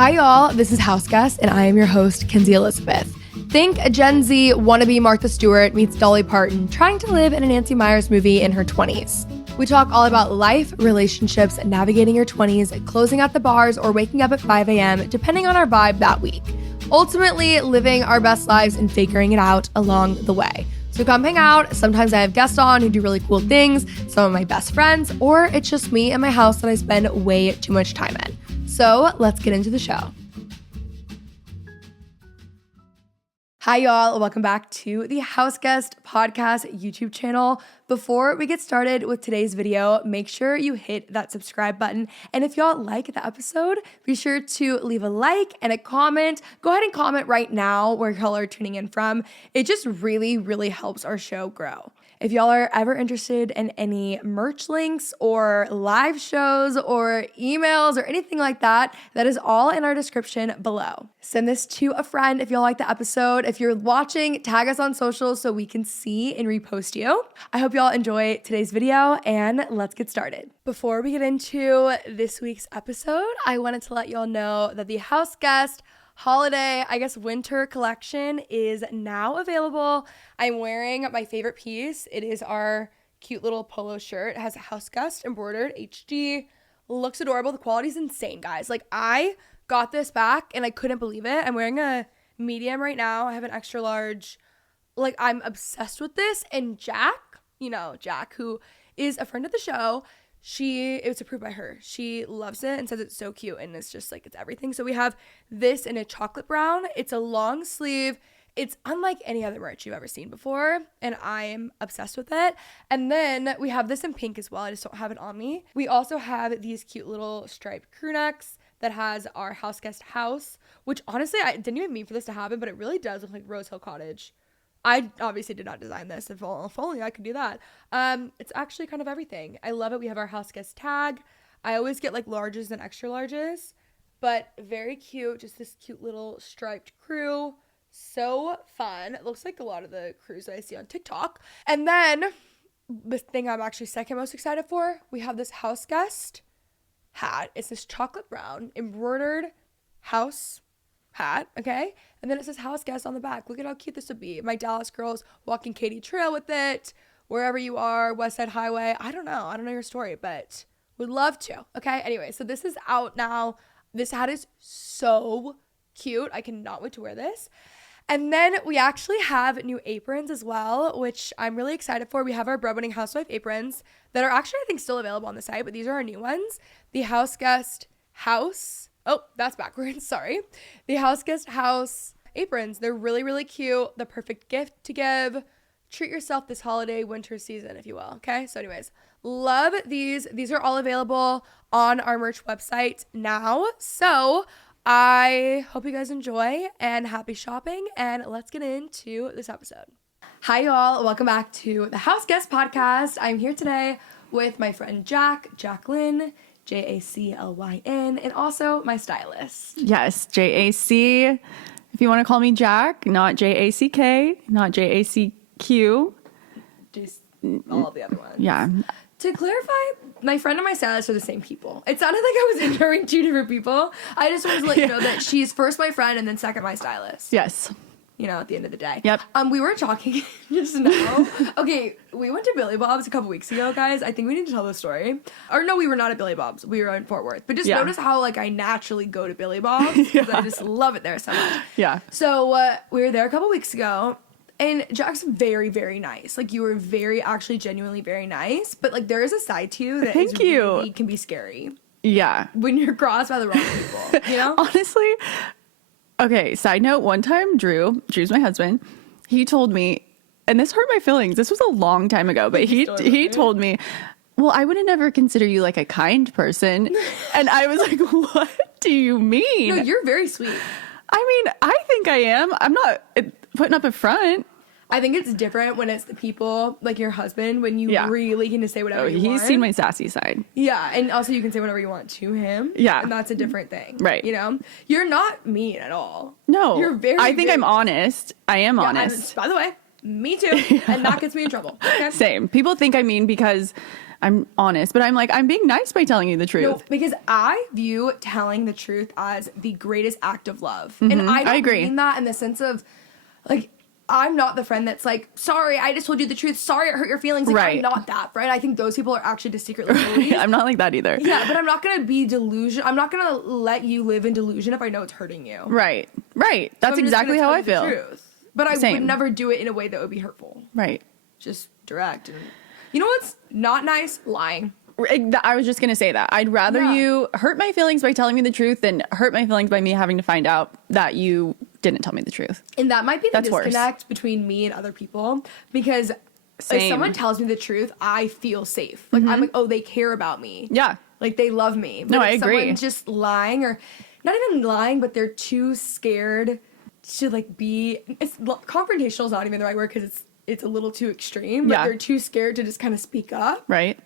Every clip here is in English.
Hi y'all, this is House Guest and I am your host, Kenzie Elizabeth. Think a Gen Z wannabe Martha Stewart meets Dolly Parton trying to live in a Nancy Meyers movie in her 20s. We talk all about life, relationships, navigating your 20s, closing at the bars, or waking up at 5 a.m. depending on our vibe that week. Ultimately, living our best lives and figuring it out along the way. So come hang out. Sometimes I have guests on who do really cool things, some of my best friends, or it's just me and my house that I spend way too much time in. So let's get into the show. Hi y'all, welcome back to the House Guest Podcast YouTube channel. Before we get started with today's video, make sure you hit that subscribe button. And if y'all like the episode, be sure to leave a like and a comment. Go ahead and comment right now where y'all are tuning in from. It just really helps our show grow. If y'all are ever interested in any merch links or live shows or emails or anything like that, that is all in our description below. Send this to a friend if y'all like the episode. If you're watching, tag us on social so we can see and repost you. I hope y'all enjoy today's video and let's get started. Before we get into this week's episode, I wanted to let y'all know that the House Guest holiday, winter collection is now available. I'm wearing my favorite piece. It is our cute little polo shirt. It has a House Guest embroidered HD. Looks adorable. The quality's insane, guys. Like, I got this back and I couldn't believe it. I'm wearing a medium right now. I have an extra large. Like, I'm obsessed with this. And Jac, Jac, who is a friend of the show, it was approved by her. She loves it and says it's so cute and it's just like, it's everything. So we have this in a chocolate brown. It's a long sleeve. It's unlike any other merch you've ever seen before and I'm obsessed with it. And then we have this in pink as well. I just don't have it on me. We also have these cute little striped crew necks that has our House Guest house, which honestly, I didn't even mean for this to happen, but it really does look like Rose Hill Cottage. I obviously did not design this. If only I could do that. It's actually kind of everything. I love it. We have our House Guest tag. I always get like larges and extra larges, but very cute. Just this cute little striped crew. So fun. It looks like a lot of the crews that I see on TikTok. And then the thing I'm actually second most excited for, we have this House Guest hat. It's this chocolate brown embroidered house hat, okay? And then it says House Guest on the back. Look at how cute this would be. My Dallas girls walking Katy Trail with it, wherever you are, West Side Highway. I don't know your story, but would love to, okay? Anyway, so this is out now. This hat is so cute. I cannot wait to wear this. And then we actually have new aprons as well, which I'm really excited for. We have our Breadwinning Housewife aprons that are actually, I think, still available on the site, but these are our new ones. The House Guest House. Oh, that's backwards. Sorry. The House Guest House aprons. They're really cute. The perfect gift to give. Treat yourself this holiday winter season, if you will. Okay. So anyways, love these. These are all available on our merch website now. So I hope you guys enjoy and happy shopping. And let's get into this episode. Hi, y'all. Welcome back to the House Guest Podcast. I'm here today with my friend Jaclyn. Jaclyn, and also my stylist. Yes, Jac. If you want to call me Jac, not Jack, not Jacq. Just all of the other ones. Yeah. To clarify, my friend and my stylist are the same people. It sounded like I was interviewing two different people. I just wanted to let you know that she's first my friend and then second my stylist. Yes. At the end of the day. Yep. We were talking just now. Okay, we went to Billy Bob's a couple weeks ago, guys. I think we need to tell the story. Or no, we were not at Billy Bob's. We were in Fort Worth. But just notice how, I naturally go to Billy Bob's. Because I just love it there so much. Yeah. So, we were there a couple weeks ago. And Jac's very nice. You were actually genuinely very nice. But, there is a side to you that really can be scary. Yeah. When you're crossed by the wrong people, Honestly. Okay, side note, one time Drew's my husband, he told me, and this hurt my feelings, this was a long time ago, but he told me, well, I would have never consider you a kind person. And I was like, what do you mean? No, you're very sweet. I mean, I think I am. I'm not putting up a front. I think it's different when it's the people, like your husband, when you really can just say whatever you want. He's seen my sassy side. Yeah, and also you can say whatever you want to him. Yeah. And that's a different thing. Right. You're not mean at all. No. You're I think I'm honest. I am honest. By the way, me too. And that gets me in trouble. Okay? Same. People think I'm mean because I'm honest, but I'm like, I'm being nice by telling you the truth. No, because I view telling the truth as the greatest act of love. And I don't agree. mean that in the sense of, like, I'm not the friend that's like, sorry, I just told you the truth. Sorry, it hurt your feelings. Like, Right. I'm not that friend. I think those people are actually just secretly bullies. I'm not like that either. Yeah, but I'm not going to be delusion. I'm not going to let you live in delusion if I know it's hurting you. Right. Right. So That's I'm just exactly gonna how tell I you the feel. truth. But I Same. would never do it in a way that would be hurtful. Right. Just direct. And you know what's not nice? Lying. I was just going to say that. I'd rather you hurt my feelings by telling me the truth than hurt my feelings by me having to find out that you didn't tell me the truth. And that might be the That's disconnect between me and other people, because if someone tells me the truth, I feel safe. Like, I'm like, oh, they care about me. Yeah. Like, they love me. But No, if I agree. someone's just lying, or not even lying, but they're too scared to, like, be... confrontational is not even the right word, because it's a little too extreme. But they're too scared to just kind of speak up. Right.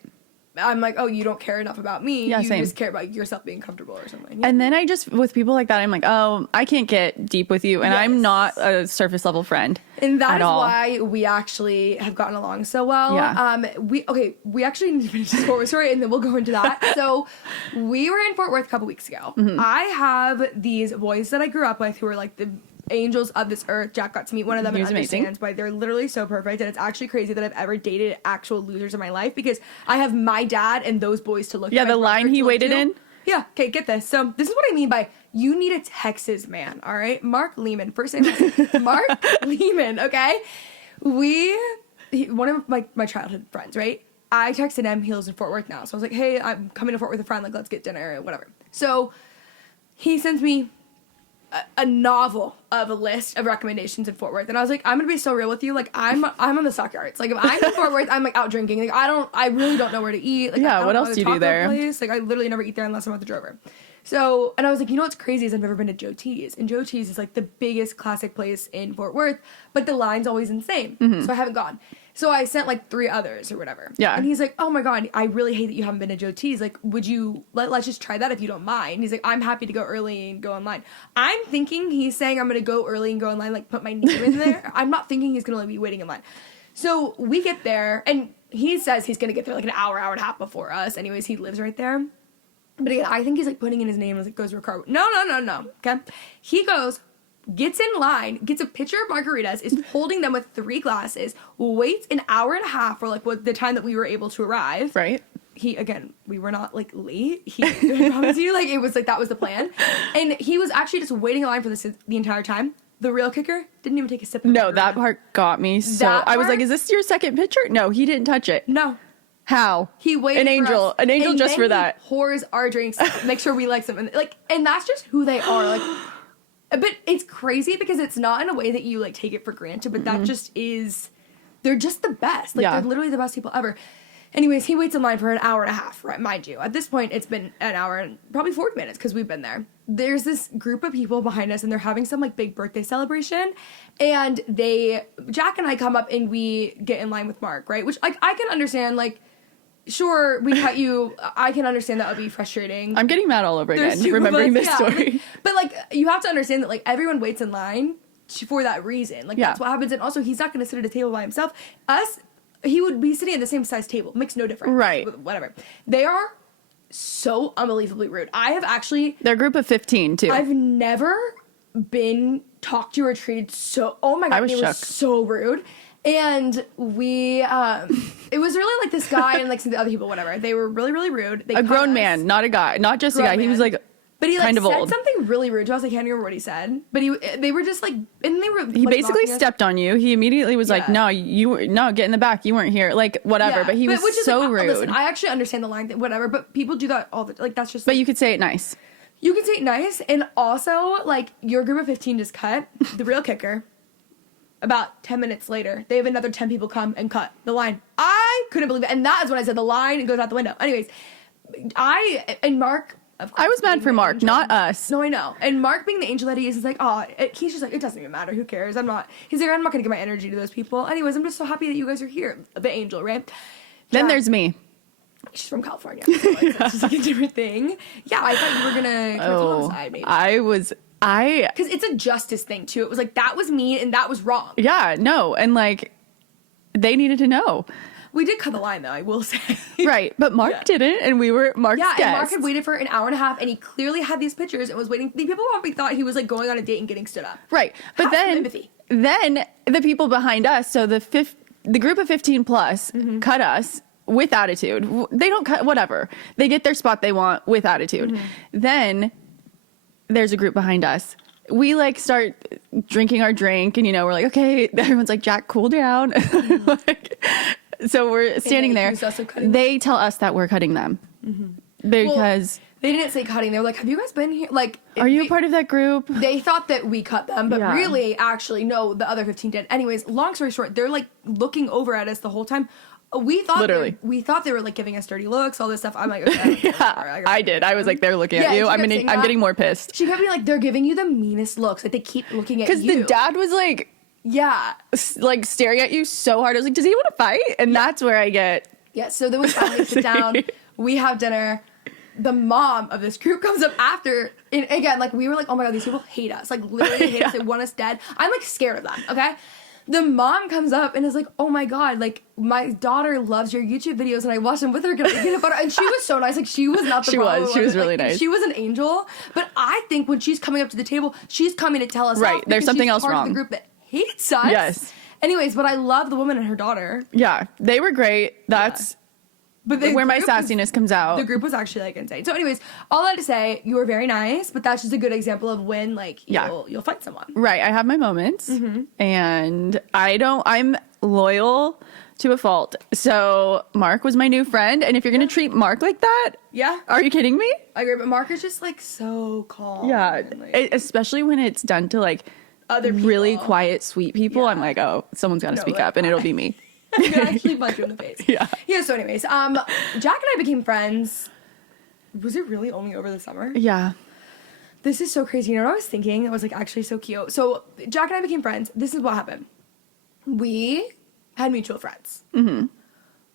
I'm like, oh, you don't care enough about me. Yeah, you same. just care about yourself being comfortable or something. Yeah. And then I just, with people like that, I'm like, oh, I can't get deep with you. And I'm not a surface level friend. And that at is all. why we actually have gotten along so well. Yeah. We actually need to finish this Fort Worth story, and then we'll go into that. So we were in Fort Worth a couple weeks ago. I have these boys that I grew up with who are like the angels of this earth. Jack got to meet one of them and understands why they're literally so perfect. And it's actually crazy that I've ever dated actual losers in my life, because I have my dad and those boys to look at. Yeah, the line he waited in. Yeah, okay, get this. So this is what I mean by you need a Texas man, all right? Mark Lehman, first name Mark Lehman, okay? One of my childhood friends, right? I texted him, he lives in Fort Worth now. So I was like, hey, I'm coming to Fort Worth with a friend, like, let's get dinner or whatever. So he sends me a novel of a list of recommendations in Fort Worth, and I was like, I'm gonna be so real with you. Like, I'm on the stockyards. Like, if I'm in Fort Worth, I'm like out drinking. Like, I really don't know where to eat. Like, Yeah, I don't what know else the do you do taco there? place. Like, I literally never eat there unless I'm with the drover. So, and I was like, you know what's crazy is I've never been to Joe T's, and Joe T's is like the biggest classic place in Fort Worth, but the line's always insane. So I haven't gone. So I sent like 3 others or whatever. Yeah. And he's like, oh my God, I really hate that you haven't been to Joe T's. Like, would you, let's just try that if you don't mind. He's like, I'm happy to go early and go online. I'm thinking he's saying I'm going to go early and go online, like put my name in there. I'm not thinking he's going to be waiting in line. So we get there, and he says he's going to get there like an hour and a half before us. Anyways, he lives right there. But again, I think he's like putting in his name as it goes to a car. No. Okay. He goes, gets in line, gets a pitcher of margaritas, is holding them with 3 glasses, waits an hour and a half for like the time that we were able to arrive. Right. We were not like late. I promise you, like, it was like that was the plan. And he was actually just waiting in line for this the entire time. The real kicker didn't even take a sip of No, that part got me. So I was like, is this your second picture? No, he didn't touch it. No. How? He waited an for angel, us, an angel and just then for that. He pours our drinks, make sure we like them, and that's just who they are. Like, but it's crazy because it's not in a way that you like take it for granted, but that just is. They're just the best. Like, they're literally the best people ever. Anyways, he waits in line for an hour and a half, right? Mind you, at this point, it's been an hour and probably 40 minutes because we've been there. There's this group of people behind us, and they're having some like big birthday celebration, and Jack and I come up and we get in line with Mark, right? Which like I can understand, like. Sure, we cut you. I can understand that would be frustrating. I'm getting mad all over again, remembering this story. But, like, you have to understand that, like, everyone waits in line for that reason. Like, that's what happens. And also, he's not going to sit at a table by himself. He would be sitting at the same size table. Makes no difference. Right. Whatever. They are so unbelievably rude. They're a group of 15, too. I've never been talked to or treated so... Oh, my God. They were so rude. And it was really like this guy and like some of the other people, whatever. They were really, really rude. A grown man, not a guy, not just a guy. He was like, but he like kind of said old. something really rude to us. I can't remember what he said, but they were just like, and they were. He like, basically stepped on you. He immediately was like, no, get in the back. You weren't here. Like whatever. Yeah. But he was so rude. Listen, I actually understand the line, whatever. But people do that all the like. That's just. But you could say it nice. You can say it nice, and also like your group of 15 just cut. The real kicker. About 10 minutes later, they have another 10 people come and cut the line. I couldn't believe it. And that is when I said the line goes out the window. Anyways, Mark, of course. I was mad for Mark, not us. No, I know. And Mark being the angel that he is like, he's just like, it doesn't even matter. Who cares? He's like, I'm not going to give my energy to those people. Anyways, I'm just so happy that you guys are here. The angel, right? Then there's me. She's from California. So it's just like a different thing. Yeah, I thought you were going to homicide, maybe. Because it's a justice thing, too. It was like, that was mean and that was wrong. Yeah, no. And, like, they needed to know. We did cut the line, though, I will say. Right. But Mark didn't, and we were Mark's guest. And Mark had waited for an hour and a half, and he clearly had these pictures and was waiting. The people probably thought he was, like, going on a date and getting stood up. Right. But then the people behind us, so the group of 15 plus cut us with attitude. They don't cut, whatever. They get their spot they want with attitude. Then there's a group behind us. We like start drinking our drink and, you know, we're like, okay, everyone's like, Jac, cool down. Like, so we're standing there. They tell us that we're cutting them because they didn't say cutting. They were like, have you guys been here? Like, are you part of that group? They thought that we cut them, but really, actually, no, the other 15 did. Anyways, long story short, they're like looking over at us the whole time. We thought they were like giving us dirty looks, all this stuff. I'm like, okay, I did. I was like, they're looking at you. I'm getting more pissed. She kept being like, they're giving you the meanest looks. Like they keep looking at you. Because the dad was like, like staring at you so hard. I was like, does he want to fight? And that's where I get. Yeah. So then we finally sit down. We have dinner. The mom of this group comes up after, and again, like we were like, oh my god, these people hate us. Like literally hate us. They want us dead. I'm like scared of them. Okay. The mom comes up and is like, oh my god, like, my daughter loves your YouTube videos and I watch them with her. Can I get a photo? And she was so nice. Like, she was not the problem. She was really nice. She was an angel. But I think when she's coming up to the table, she's coming to tell us right. There's something else part wrong. Of the group that hates us. Yes. Anyways, but I love the woman and her daughter. Yeah. They were great. That's... But where my sassiness comes out. The group was actually like insane. So anyways, all that to say, you were very nice, but that's just a good example of when like you'll fight someone. Right. I have my moments and I'm loyal to a fault. So Mark was my new friend. And if you're going to treat Mark like that, are you kidding me? I agree. But Mark is just like so calm. Yeah. Especially when it's done to like other people. Really quiet, sweet people. Yeah. I'm like, oh, someone's got to speak up and it'll be me. I'm gonna actually punch you in the face. Yeah. So anyways, Jac and I became friends. Was it really only over the summer? Yeah. This is so crazy. You know what I was thinking? It was like actually so cute. So Jac and I became friends. This is what happened. We had mutual friends. I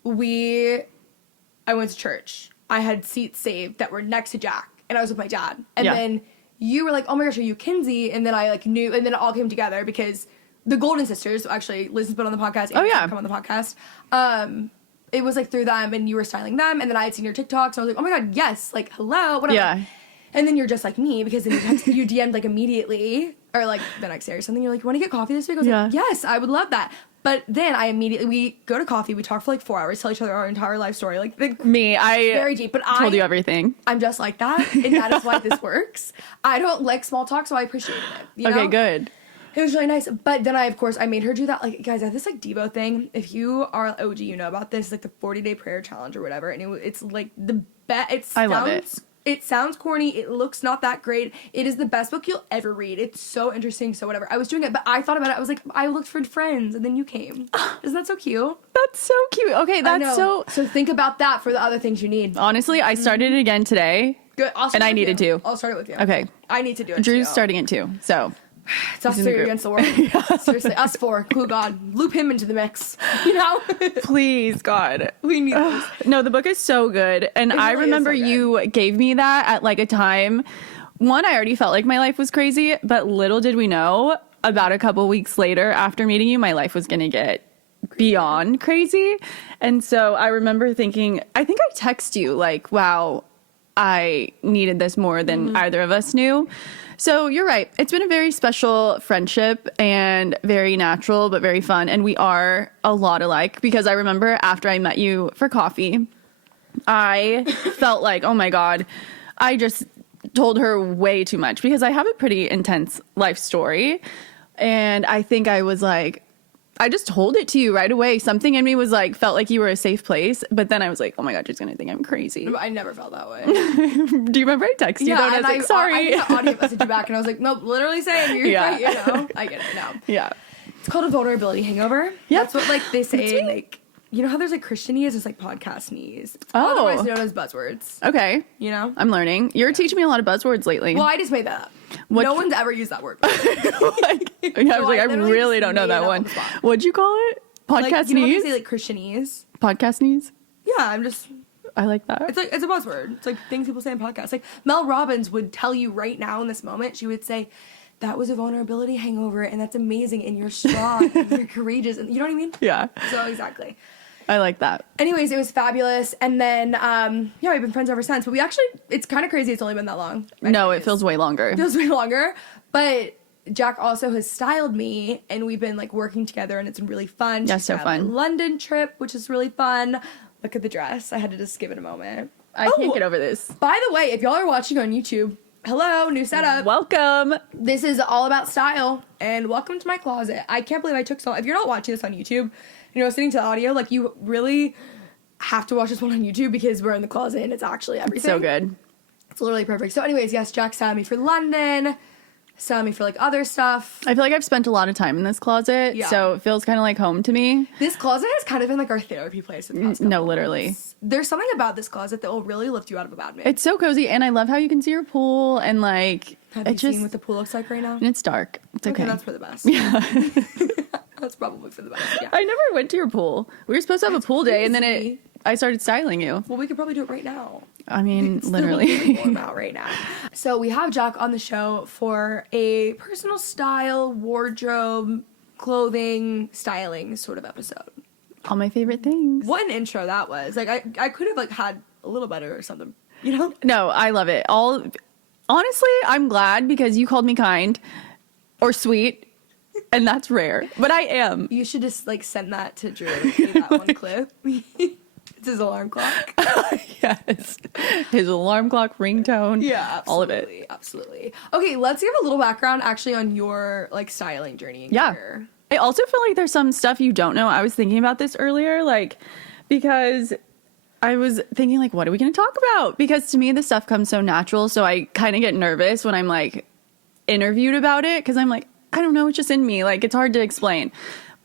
went to church. I had seats saved that were next to Jac, and I was with my dad. And then you were like, oh my gosh, are you Kenzie? And then I like knew, and then it all came together because the Golden Sisters, actually, Liz has been on the podcast. Come on the podcast. It was like through them, and you were styling them, and then I had seen your TikToks, and I was like, oh my god, yes, like hello, whatever. Yeah. And then you're just like me because then you DM'd like immediately, or like the next day or something. You're like, you want to get coffee this week? I was like, yes, I would love that. But then we go to coffee, we talk for like 4 hours, tell each other our entire life story. Like very deep. But I told you everything. I'm just like that, and that is why this works. I don't like small talk, so I appreciated it. You know? Good. It was really nice. But then I made her do that. Like, guys, I have this, like, Devo thing. If you are OG, you know about this. It's, like, the 40-day prayer challenge or whatever. And it's, like, the best. I love it. It sounds corny. It looks not that great. It is the best book you'll ever read. It's so interesting. So whatever. I was doing it, but I thought about it. I was like, I looked for friends, and then you came. Isn't that so cute? That's so cute. Okay, that's so... So think about that for the other things you need. Honestly, I started it again today. Good. And I needed to. I'll start it with you. Okay. I need to do it, Drew's starting it, too. So... It's us three against the world. Seriously, us four. Oh God, loop him into the mix. You know, please, God, we need this. No, the book is so good, and really I remember you gave me that at like a time. One, I already felt like my life was crazy, but little did we know, about a couple weeks later, after meeting you, my life was gonna get beyond crazy. And so I remember thinking, I think I text you like, "Wow, I needed this more than either of us knew." So you're right. It's been a very special friendship and very natural, but very fun. And we are a lot alike because I remember after I met you for coffee, I felt like, oh my God, I just told her way too much because I have a pretty intense life story. And I think I was like, I just told it to you right away. Something in me was like, felt like you were a safe place. But then I was like, oh my God, she's going to think I'm crazy. I never felt that way. Do you remember I texted you? And I was like, sorry. I audio message you back and I was like, nope, literally saying you're right, you know. I get it now. Yeah. It's called a vulnerability hangover. Yeah. That's what like they say in like, you know how there's like Christianese, there's like podcast-nese. Oh. Otherwise known as buzzwords. Okay. You know? I'm learning. You're teaching me a lot of buzzwords lately. Well, I just made that up. No one's ever used that word. I was like, I really don't know that one. What'd you call it? Podcast-nese? Like, you know how they say like Christianese? Podcast-nese? Yeah, I like that. It's a buzzword. It's like things people say in podcasts. Like Mel Robbins would tell you right now in this moment, she would say, that was a vulnerability hangover and that's amazing and you're strong and you're courageous. And you know what I mean? Yeah. So exactly. I like that. Anyways, it was fabulous. And then, yeah, we've been friends ever since. But we actually, it's kind of crazy it's only been that long. No, it feels way longer. It feels way longer. But Jac also has styled me, and we've been, like, working together, and it's been really fun. That's so fun. London trip, which is really fun. Look at the dress. I had to just give it a moment. I can't get over this. By the way, if y'all are watching on YouTube, hello, new setup. Welcome. This is all about style, and welcome to my closet. I can't believe I took so long. If you're not watching this on YouTube, listening to the audio, like, you really have to watch this one on YouTube because we're in the closet and it's actually everything. It's so good. It's literally perfect. So anyways, yes, Jac styled me for London, styled me for, like, other stuff. I feel like I've spent a lot of time in this closet, so it feels kind of like home to me. This closet has kind of been, like, our therapy place for the past couple literally. months. There's something about this closet that will really lift you out of a bad mood. It's so cozy, and I love how you can see your pool, and, like, have you seen what the pool looks like right now? And it's dark. It's okay. That's for the best. Yeah. That's probably for the best, yeah. I never went to your pool. We were supposed to have a pool day, and then I started styling you. Well, we could probably do it right now. I mean, it's literally. Really warm out right now. So we have Jac on the show for a personal style, wardrobe, clothing, styling sort of episode. All my favorite things. What an intro that was. Like, I could have, like, had a little better or something, you know? No, I love it. Honestly, I'm glad because you called me kind or sweet. And that's rare, but I am. You should just, like, send that to Drew, that one clip. It's his alarm clock. Yes. His alarm clock, ringtone. Yeah, absolutely. All of it. Absolutely. Okay, let's give a little background, actually, on your, like, styling journey and career. I also feel like there's some stuff you don't know. I was thinking about this earlier, like, because I was thinking, like, what are we going to talk about? Because to me, this stuff comes so natural, so I kind of get nervous when I'm, like, interviewed about it, because I'm like, I don't know, it's just in me. Like, it's hard to explain.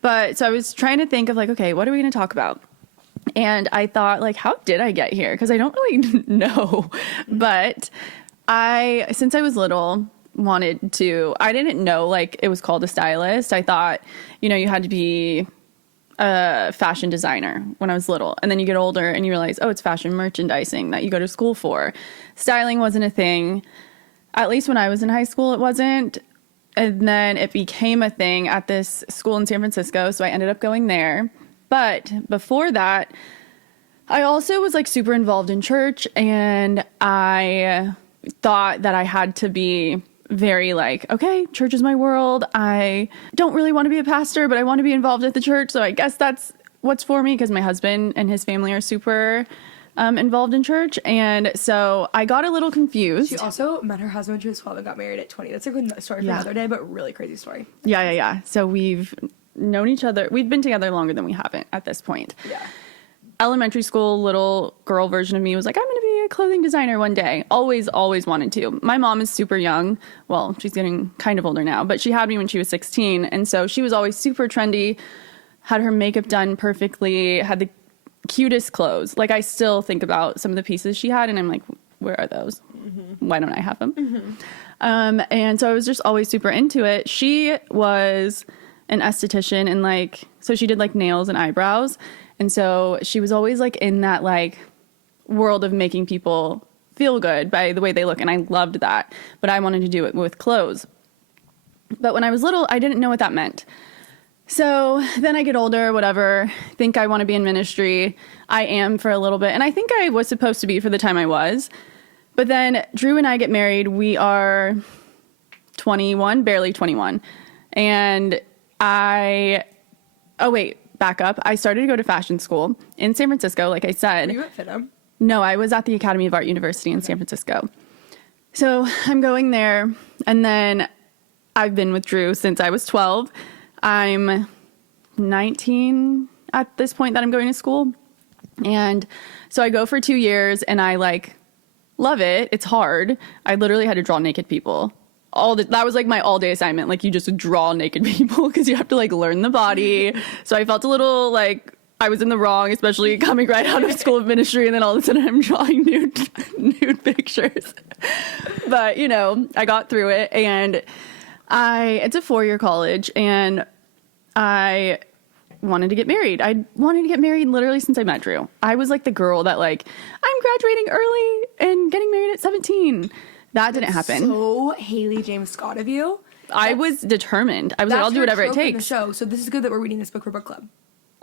But so I was trying to think of, like, okay, what are we going to talk about? And I thought, like, how did I get here? Because I don't really know. But since I was little, I didn't know, like, it was called a stylist. I thought, you had to be a fashion designer when I was little. And then you get older and you realize, oh, it's fashion merchandising that you go to school for. Styling wasn't a thing. At least when I was in high school, it wasn't. And then it became a thing at this school in San Francisco, so I ended up going there. But before that, I also was, like, super involved in church, and I thought that I had to be very, like, okay, church is my world. I don't really want to be a pastor, but I want to be involved at the church, so I guess that's what's for me, because my husband and his family are super involved in church, and so I got a little confused. She also met her husband when she was 12 and got married at 20. That's a good story for another day, but really crazy story. Yeah. So we've known each other. We've been together longer than we haven't at this point. Yeah. Elementary school, little girl version of me was like, I'm going to be a clothing designer one day. Always wanted to. My mom is super young. Well, she's getting kind of older now, but she had me when she was 16, and so she was always super trendy, had her makeup done perfectly, had the cutest clothes. Like, I still think about some of the pieces she had, and I'm like, where are those? Mm-hmm. Why don't I have them? Mm-hmm. And so I was just always super into it. She was an esthetician, and, like, so she did, like, nails and eyebrows, and so she was always, like, in that, like, world of making people feel good by the way they look, and I loved that, but I wanted to do it with clothes. But when I was little, I didn't know what that meant. So then I get older, whatever, think I want to be in ministry. I am for a little bit. And I think I was supposed to be for the time I was. But then Drew and I get married. We are 21, barely 21. And back up. I started to go to fashion school in San Francisco, like I said. Were you at FINM? No, I was at the Academy of Art University in San Francisco. So I'm going there. And then I've been with Drew since I was 12. I'm 19 at this point that I'm going to school. And so I go for 2 years and I, like, love it. It's hard. I literally had to draw naked people. That was, like, my all day assignment. Like, you just draw naked people because you have to, like, learn the body. So I felt a little like I was in the wrong, especially coming right out of school of ministry. And then all of a sudden I'm drawing nude pictures. But, I got through it, and it's a 4-year college, and I wanted to get married. I wanted to get married literally since I met Drew. I was, like, the girl that, like, I'm graduating early and getting married at 17. That didn't happen. So Haley James Scott of you. I was determined. I was like, I'll do whatever it takes. The show. So this is good that we're reading this book for book club.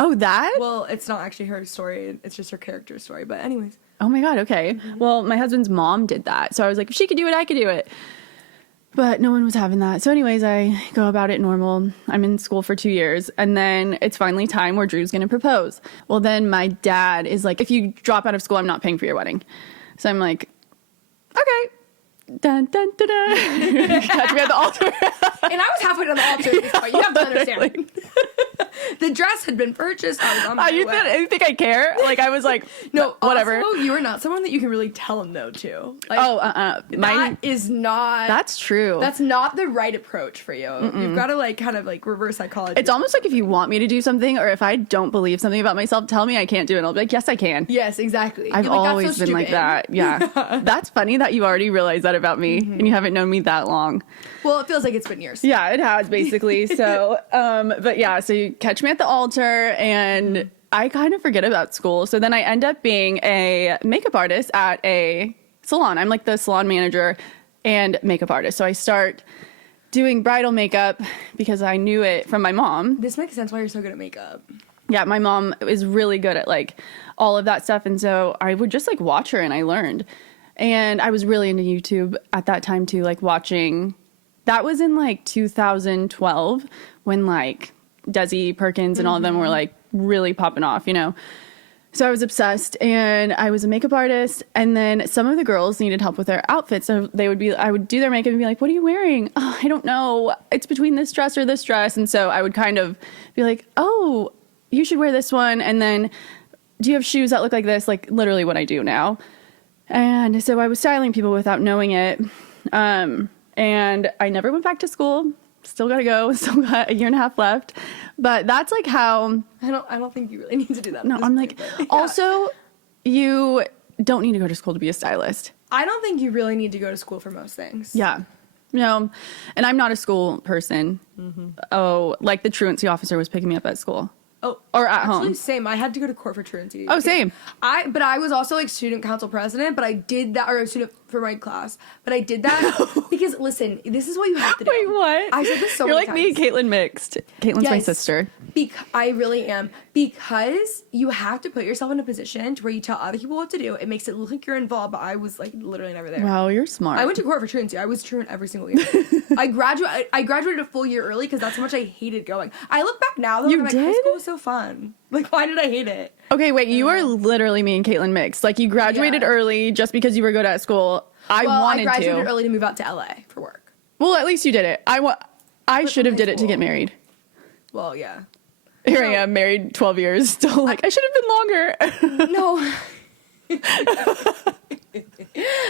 Oh, that? Well, it's not actually her story. It's just her character story. But anyways. Oh my God. Okay. Well, my husband's mom did that. So I was like, if she could do it, I could do it. But no one was having that. So anyways, I go about it normal. I'm in school for 2 years. And then it's finally time where Drew's going to propose. Well, then my dad is like, if you drop out of school, I'm not paying for your wedding. So I'm like, okay. Dun, dun, dun, dun. Catch me at the altar. And I was halfway to the altar at this point. You have to understand. The dress had been purchased. I was on my way. You think I care? Like, I was like, no, whatever. Also, you are not someone that you can really tell no to. Like, that is not. That's true. That's not the right approach for you. Mm-mm. You've got to like kind of like reverse psychology. It's almost like if you want me to do something, or if I don't believe something about myself, tell me I can't do it. And I'll be like, yes, I can. Yes, exactly. I've always been like that. Yeah. That's funny that you already realized that about me, and you haven't known me that long. Well, it feels like it's been years. Yeah, it has basically. So, but yeah, so you catch me at the altar, and I kind of forget about school. So then I end up being a makeup artist at a salon. I'm like the salon manager and makeup artist. So I start doing bridal makeup because I knew it from my mom. This makes sense why you're so good at makeup. Yeah, my mom is really good at like all of that stuff. And so I would just like watch her, and I learned. And I was really into YouTube at that time too, like watching. That was in like 2012 when like Desi Perkins and all of them were like really popping off, you know? So I was obsessed, and I was a makeup artist. And then some of the girls needed help with their outfits. So I would do their makeup and be like, what are you wearing? Oh, I don't know. It's between this dress or this dress. And so I would kind of be like, oh, you should wear this one. And then do you have shoes that look like this? Like literally what I do now. And so I was styling people without knowing it. And I never went back to school. Still got to go. Still got a year and a half left. But that's like how... I don't think you really need to do that. No, I'm like... Yeah. Also, you don't need to go to school to be a stylist. I don't think you really need to go to school for most things. Yeah. No. And I'm not a school person. Mm-hmm. Oh, like the truancy officer was picking me up at school. Oh, or at home. Actually, same. I had to go to court for truancy. Oh, same. But I was also like student council president, but I did that, or a student for my class, but I did that because listen, this is what you have to do. Wait, what? I said this so You're many like me and Caitlin mixed. Caitlin's my sister. I really am. Because you have to put yourself in a position to where you tell other people what to do. It makes it look like you're involved, but I was like literally never there. Wow, you're smart. I went to court for truancy. I was truant every single year. I graduated a full year early because that's how much I hated going. I look back now though, and I'm like, high school was so fun. Like, why did I hate it? Okay, wait, you are literally me and Caitlin mixed. Like, you graduated early just because you were good at school. I graduated early to move out to LA for work. Well, at least you did it. I should have did it to get married. Well, yeah. Here I am, married 12 years, still like, I should have been longer. No.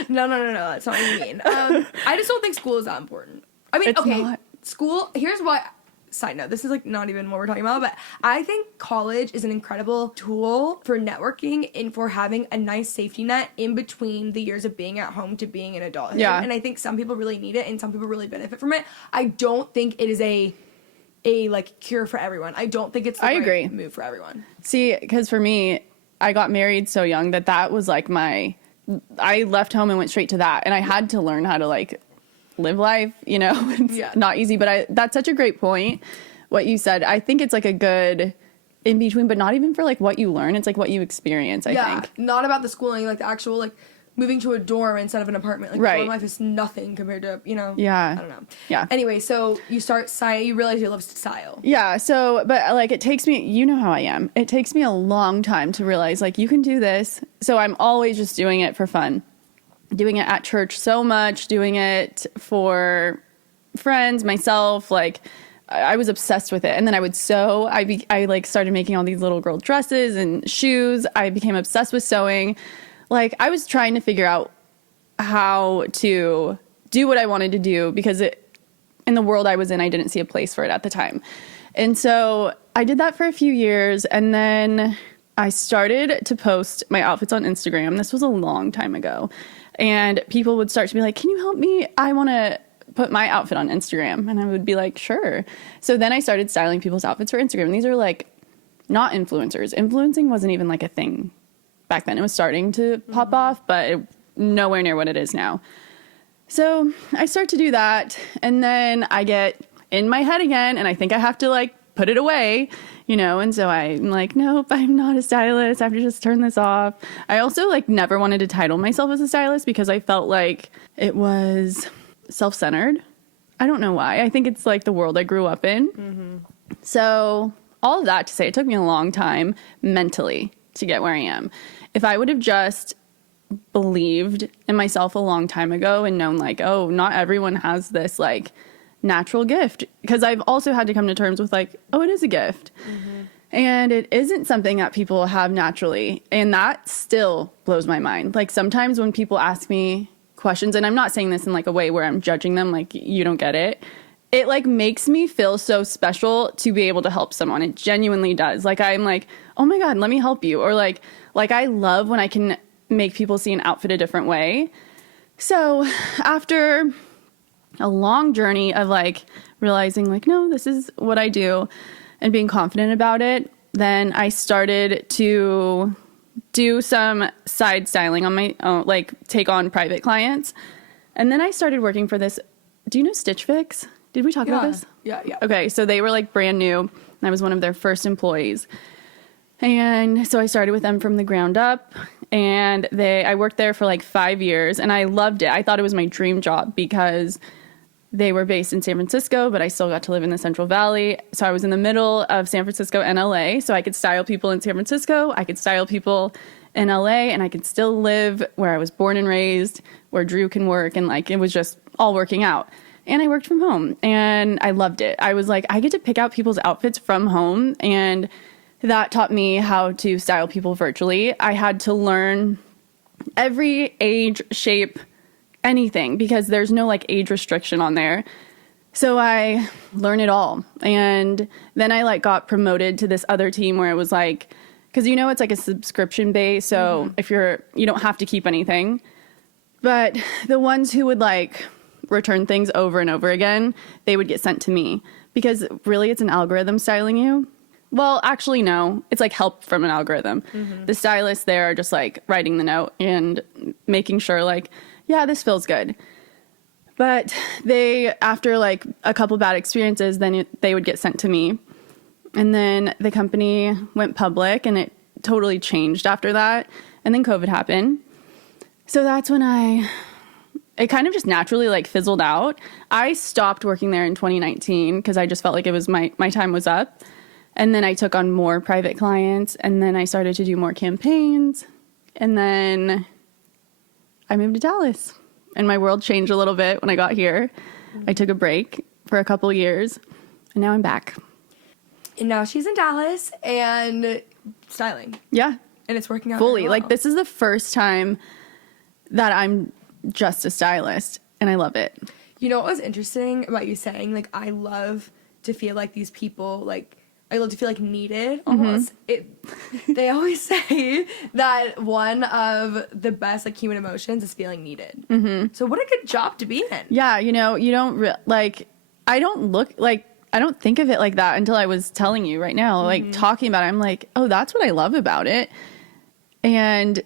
No, that's not what you mean. I just don't think school is that important. I mean, school, here's why... Side note, this is like not even what we're talking about, but I think college is an incredible tool for networking and for having a nice safety net in between the years of being at home to being an adulthood. Yeah. And I think some people really need it and some people really benefit from it. I don't think it is a like cure for everyone. I don't think it's the right move for everyone. See, because for me, I got married so young that was like I left home and went straight to that, and I had to learn how to like live life, you know. It's not easy, but that's such a great point what you said. I think it's like a good in between, but not even for like what you learn, it's like what you experience. I think not about the schooling, like the actual like moving to a dorm instead of an apartment. Like dorm life is nothing compared to, you know. I don't know. Anyway, so you start you realize you love style. So but like it takes me, you know how I am, it takes me a long time to realize like you can do this. So I'm always just doing it for fun. Doing it at church so much, doing it for friends, myself, like I was obsessed with it. And then I would sew. I like started making all these little girl dresses and shoes. I became obsessed with sewing. Like I was trying to figure out how to do what I wanted to do because in the world I was in, I didn't see a place for it at the time. And so I did that for a few years, and then I started to post my outfits on Instagram. This was a long time ago. And people would start to be like, can you help me? I want to put my outfit on Instagram. And I would be like, sure. So then I started styling people's outfits for Instagram. And these are like not influencers. Influencing wasn't even like a thing back then. It was starting to pop off, but nowhere near what it is now. So I start to do that. And then I get in my head again. And I think I have to like put it away, you know? And so I'm like, nope, I'm not a stylist. I have to just turn this off. I also like never wanted to title myself as a stylist because I felt like it was self-centered. I don't know why. I think it's like the world I grew up in. So all of that to say, it took me a long time mentally to get where I am. If I would have just believed in myself a long time ago and known like, oh, not everyone has this like natural gift, because I've also had to come to terms with like, oh, it is a gift. And it isn't something that people have naturally. And that still blows my mind. Like sometimes when people ask me questions, and I'm not saying this in like a way where I'm judging them, like you don't get it. It like makes me feel so special to be able to help someone. It genuinely does. Like I'm like, oh my God, let me help you. Or like I love when I can make people see an outfit a different way. So after a long journey of like realizing like, no, this is what I do and being confident about it, then I started to do some side styling on my own, like take on private clients. And then I started working for this. Do you know Stitch Fix? Did we talk about this? Yeah. Okay. So they were like brand new and I was one of their first employees. And so I started with them from the ground up, and I worked there for like 5 years and I loved it. I thought it was my dream job because they were based in San Francisco, but I still got to live in the Central Valley. So I was in the middle of San Francisco and LA. So I could style people in San Francisco, I could style people in LA, and I could still live where I was born and raised, where Drew can work. And like, it was just all working out. And I worked from home and I loved it. I was like, I get to pick out people's outfits from home, and that taught me how to style people virtually. I had to learn every age, shape, anything, because there's no like age restriction on there. So I learned it all. And then I like got promoted to this other team where it was like, because you know it's like a subscription base, so if you don't have to keep anything. But the ones who would like return things over and over again, they would get sent to me, because really it's an algorithm styling you. Well, actually, no. It's like help from an algorithm. The stylists there are just like writing the note and making sure like, yeah, this feels good. But they, after like a couple bad experiences, then they would get sent to me. And then the company went public and it totally changed after that. And then COVID happened. So that's when it kind of just naturally like fizzled out. I stopped working there in 2019 because I just felt like it was my time was up. And then I took on more private clients, and then I started to do more campaigns. And then I moved to Dallas, and my world changed a little bit when I got here. I took a break for a couple years, and now I'm back. And now she's in Dallas and styling. Yeah. And it's working out fully. very well. Like, this is the first time that I'm just a stylist, and I love it. You know what was interesting about you saying, like, I love to feel like these people, like, I love to feel like needed almost. They always say that one of the best like human emotions is feeling needed. So what a good job to be in. Yeah, you know, you don't I don't think of it like that until I was telling you right now, like talking about it. I'm like, oh, that's what I love about it. And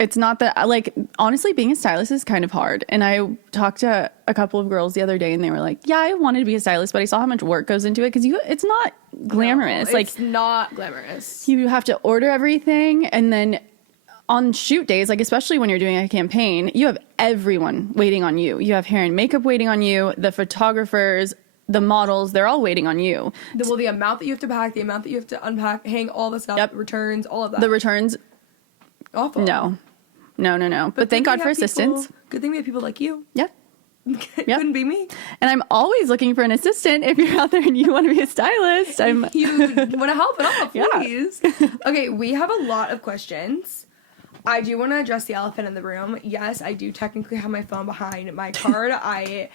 it's not that, like, honestly, being a stylist is kind of hard. And I talked to a couple of girls the other day, and they were like, yeah, I wanted to be a stylist, but I saw how much work goes into it, because it's not glamorous. No, it's not glamorous. You have to order everything, and then on shoot days, like, especially when you're doing a campaign, you have everyone waiting on you. You have hair and makeup waiting on you, the photographers, the models, they're all waiting on you. The amount that you have to pack, the amount that you have to unpack, hang all the stuff, returns, all of that. The returns... Awful. No. But thank God for assistants. Good thing we have people like you. Yeah. Couldn't be me. And I'm always looking for an assistant. If you're out there and you want to be a stylist, If you want to help at all, please. Yeah. Okay, we have a lot of questions. I do want to address the elephant in the room. Yes, I do technically have my phone behind my card. I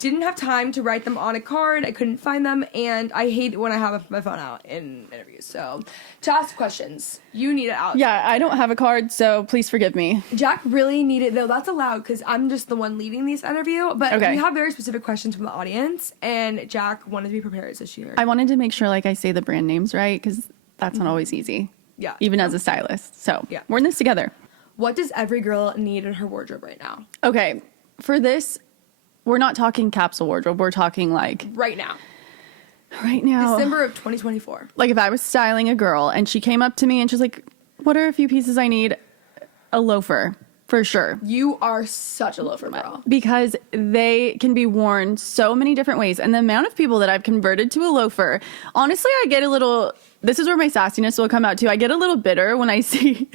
didn't have time to write them on a card. I couldn't find them, and I hate when I have my phone out in interviews. So, to ask questions, you need it out. Yeah, I don't have a card, so please forgive me. Jac really needed, though that's allowed because I'm just the one leading this interview, but we have very specific questions from the audience, and Jac wanted to be prepared, so she heard. I wanted to make sure, like, I say the brand names right, because that's not always easy. Yeah. Even as a stylist. So, we're in this together. What does every girl need in her wardrobe right now? Okay, for this... We're not talking capsule wardrobe. We're talking like... Right now. Right now. December of 2024. Like if I was styling a girl and she came up to me and she's like, what are a few pieces I need? A loafer, for sure. You are such a loafer girl. Because they can be worn so many different ways. And the amount of people that I've converted to a loafer, honestly, I get a little, this is where my sassiness will come out too. I get a little bitter when I see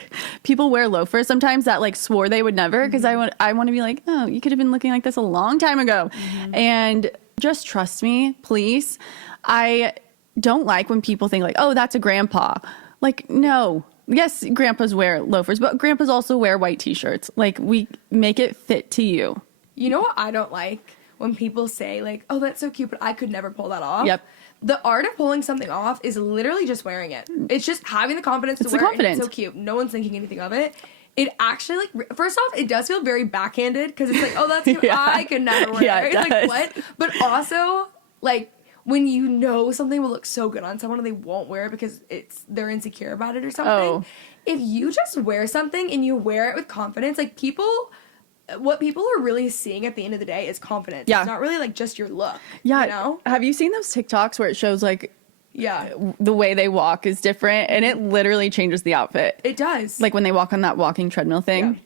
people wear loafers sometimes that like swore they would never, because I want to be like, oh, you could have been looking like this a long time ago. And just trust me, please. I don't like when people think like, oh, that's a grandpa. Like, no. Yes, grandpas wear loafers, but grandpas also wear white t-shirts. Like, we make it fit to you. You know what I don't like? When people say, like, oh, that's so cute, but I could never pull that off. Yep. The art of pulling something off is literally just wearing it. It's just having the confidence to wear it. And it's so cute. No one's thinking anything of it. It actually, like, first off, it does feel very backhanded because it's like, oh, that's cute. Yeah. I could never wear it. Does. Like, what? But also, like, when you know something will look so good on someone and they won't wear it because they're insecure about it or something. Oh. If you just wear something and you wear it with confidence, like what people are really seeing at the end of the day is confidence. Yeah. It's not really like just your look. Yeah. You know? Have you seen those TikToks where it shows like the way they walk is different and it literally changes the outfit? It does. Like when they walk on that walking treadmill thing. Yeah.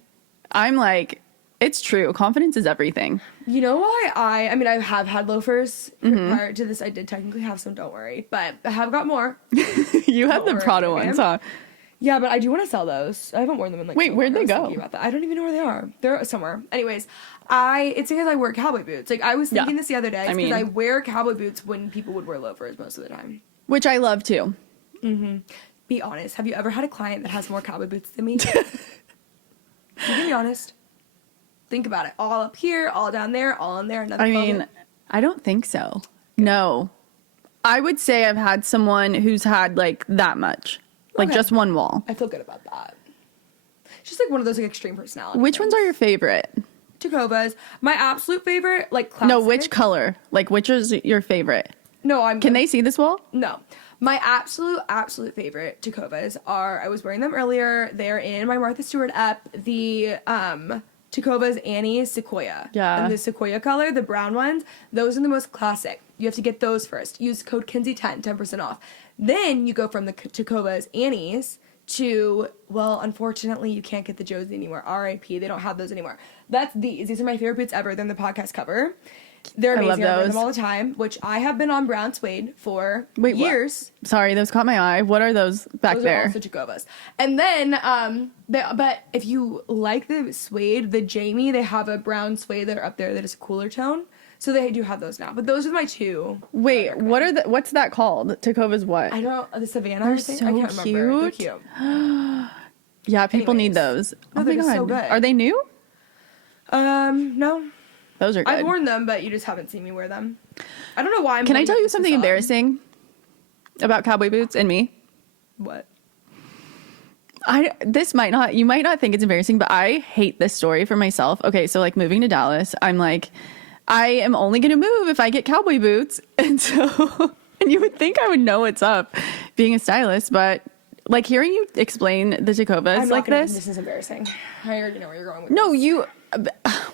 I'm like, it's true. Confidence is everything. You know why I have had loafers prior to this. I did technically have some, don't worry. But I have got more. You have the Prada ones, huh? Yeah, but I do want to sell those. I haven't worn them in like. Wait, where'd they go? About that. I don't even know where they are. They're somewhere. Anyways, it's because I wear cowboy boots. Like I was thinking this the other day because I wear cowboy boots when people would wear loafers most of the time. Which I love too. Mm-hmm. Be honest. Have you ever had a client that has more cowboy boots than me? You can be honest. Think about it. All up here, all down there, all in there. I mean, I don't think so. No. I would say I've had someone who's had like that much. Like just one wall. I feel good about that. It's just like one of those like extreme personality Which things. ones are your favorite? Tacovas. My absolute favorite, like classic. No, which color? Like which is your favorite? No, Can they see this wall? No. My absolute favorite Tacovas are, I was wearing them earlier. They're in my Martha Stewart app. The Tacovas Annie Sequoia. Yeah. And the Sequoia color, the brown ones, those are the most classic. You have to get those first. Use code Kenzie10, 10% off. Then you go from the Tacovas Annies to, well, unfortunately, you can't get the Josie anymore. R.I.P. They don't have those anymore. That's these. These are my favorite boots ever. They're in the podcast cover. They're amazing. I wear them all the time, which I have been on brown suede for years. What? Sorry, those caught my eye. What are those back there? Those are also Tacovas. And then, but if you like the suede, the Jamie, they have a brown suede that are up there that is a cooler tone. So they do have those now. But those are my two. Wait, what's that called? Tacovas what? I don't, the Savannah. They're so I can't remember. They're cute. Yeah, people need those. No, oh my God. so good. Are they new? No. Those are good. I've worn them, but you just haven't seen me wear them. I don't know why I'm. Can I tell you something embarrassing about cowboy boots and me? What? You might not think it's embarrassing, but I hate this story for myself. Okay, so like moving to Dallas, I'm like, I am only going to move if I get cowboy boots. And so, and you would think I would know what's up being a stylist, but like hearing you explain the Tacovas like this. This is embarrassing. I already know where you're going with No, this.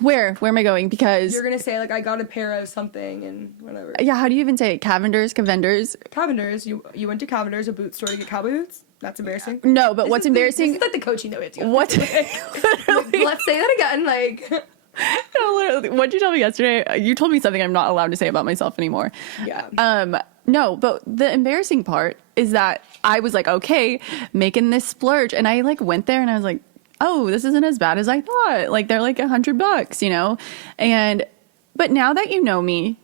Where am I going? Because you're going to say like, I got a pair of something and whatever. Yeah, how do you even say it? Cavenders? You went to Cavenders, a boot store to get cowboy boots? That's embarrassing. No, but what's embarrassing? This is like the coaching that we have to go. What? Literally. Let's say that again, like. No, literally. What'd you tell me yesterday? You told me something I'm not allowed to say about myself anymore. Yeah. No, but the embarrassing part is that I was like, okay, making this splurge. And I like went there and I was like, oh, this isn't as bad as I thought. Like they're like $100, you know? But now that you know me,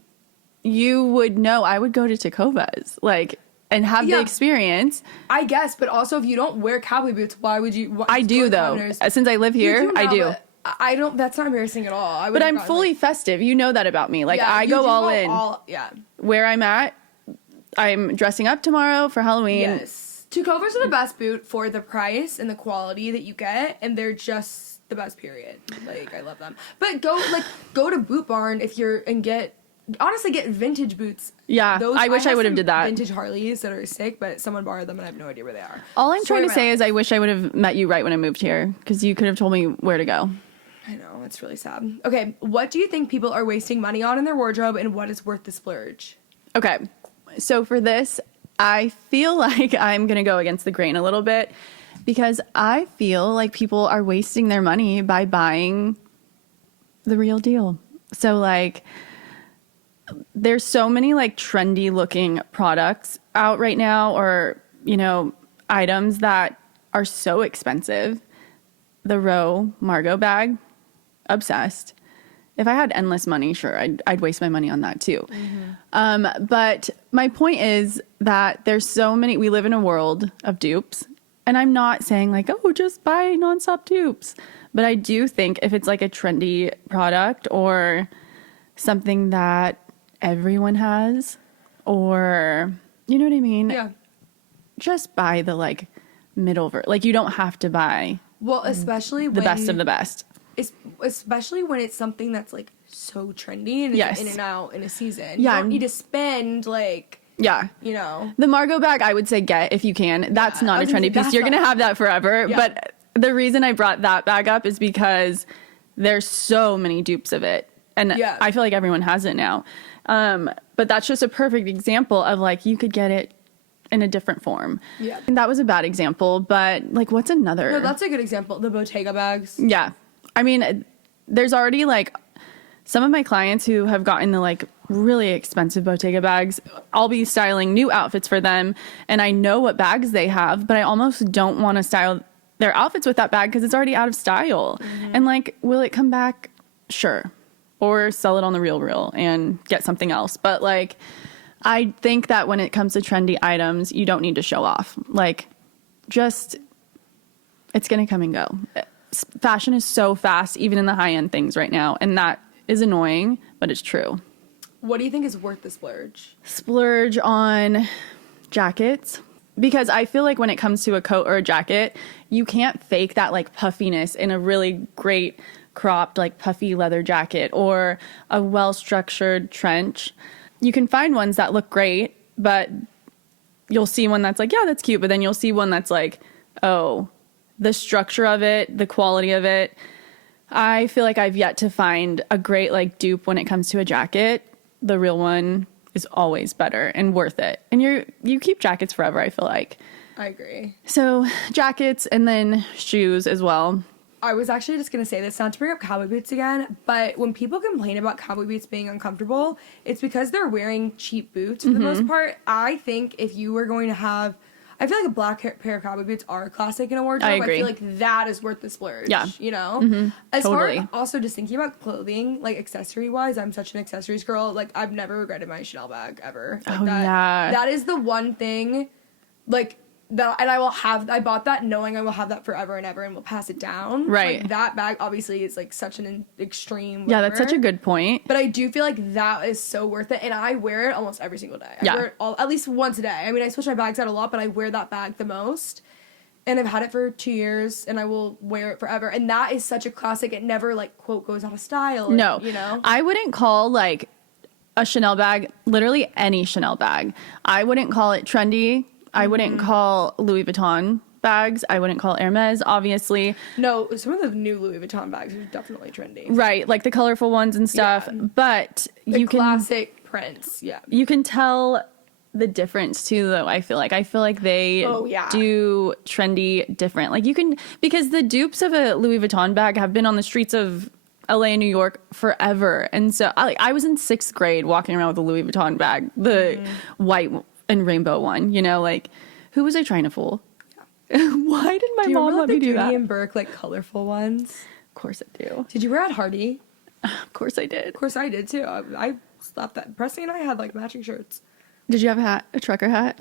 you would know I would go to Tacovas, like, and have the experience. I guess, but also if you don't wear cowboy boots, why would you? I do though. Since I live here, I do. I don't, that's not embarrassing at all. But I'm fully festive. You know that about me. Like I go all in. Where I'm at, I'm dressing up tomorrow for Halloween. Yes. Tacovas are the best boot for the price and the quality that you get, and they're just the best, period. Like, I love them. But go to Boot Barn if you're, and get vintage boots. Yeah, I wish I would have did that. Vintage Harleys that are sick, but someone borrowed them and I have no idea where they are. All I'm trying to say is I wish I would have met you right when I moved here, because you could have told me where to go. I know, it's really sad. Okay, what do you think people are wasting money on in their wardrobe, and what is worth the splurge? Okay, So for this, I feel like I'm going to go against the grain a little bit because I feel like people are wasting their money by buying the real deal. So like there's so many like trendy looking products out right now, or, you know, items that are so expensive. The Row Margot bag, obsessed. If I had endless money, sure, I'd waste my money on that too. But my point is that there's so many, we live in a world of dupes, and I'm not saying like, oh, just buy nonstop dupes. But I do think if it's like a trendy product or something that everyone has, or, you know what I mean? Yeah. Just buy the like middle like you don't have to buy Well, especially the best of the best. Especially when it's something that's like so trendy and it's in and out in a season. Yeah. You don't need to spend like, you know. The Margot bag I would say get if you can. That's not a trendy piece. You're going to have that forever. Yeah. But the reason I brought that bag up is because there's so many dupes of it. And I feel like everyone has it now. But that's just a perfect example of like you could get it in a different form. Yeah. And that was a bad example, but like what's another? No, that's a good example. The Bottega bags. Yeah. I mean, there's already like some of my clients who have gotten the like really expensive Bottega bags. I'll be styling new outfits for them and I know what bags they have, but I almost don't want to style their outfits with that bag because it's already out of style. And like, will it come back? Sure. Or sell it on the real and get something else. But like, I think that when it comes to trendy items, you don't need to show off. Like, just, it's going to come and go. Fashion is so fast, even in the high-end things right now. And that is annoying, but it's true. What do you think is worth the splurge? Splurge on jackets. Because I feel like when it comes to a coat or a jacket, you can't fake that like puffiness in a really great cropped like puffy leather jacket or a well-structured trench. You can find ones that look great, but you'll see one that's like, yeah, that's cute. But then you'll see one that's like, oh, the structure of it, the quality of it. I feel like I've yet to find a great like dupe when it comes to a jacket. The real one is always better and worth it. And you keep jackets forever, I feel like. I agree. So jackets and then shoes as well. I was actually just going to say this, not to bring up cowboy boots again, but when people complain about cowboy boots being uncomfortable, it's because they're wearing cheap boots for the most part. I think if you were going to have, I feel like a black pair of cowboy boots are a classic in a wardrobe. I agree. I feel like that is worth the splurge. Yeah. You know? As Totally. far as also just thinking about clothing, like accessory wise, I'm such an accessories girl. Like I've never regretted my Chanel bag ever. Like that is the one thing, like, that, and I bought that knowing I will have that forever and ever and will pass it down. Right. Like, that bag obviously is like such an extreme whatever. Yeah, that's such a good point. But I do feel like that is so worth it, and I wear it almost every single day. I wear it at least once a day. I mean, I switch my bags out a lot, but I wear that bag the most. And I've had it for 2 years, and I will wear it forever. And that is such a classic. It never, like, quote, goes out of style. No. You know? I wouldn't call, like, a Chanel bag, literally any Chanel bag. I wouldn't call it trendy. I wouldn't call Louis Vuitton bags. I wouldn't call Hermes, obviously. No, some of the new Louis Vuitton bags are definitely trendy. Right, like the colorful ones and stuff. Yeah. But the classic prints, you can tell the difference too, though. I feel like they do trendy different. Like you can, because the dupes of a Louis Vuitton bag have been on the streets of LA and New York forever. And so I was in 6th grade walking around with a Louis Vuitton bag, the white and rainbow one, you know, like who was I trying to fool? Why did my mom let me do that? Judy and Burke, like colorful ones. Of course I do. Did you wear at Hardy? Of course I did. Of course I did too. I slapped that. Preston and I had like matching shirts. Did you have a hat? A trucker hat?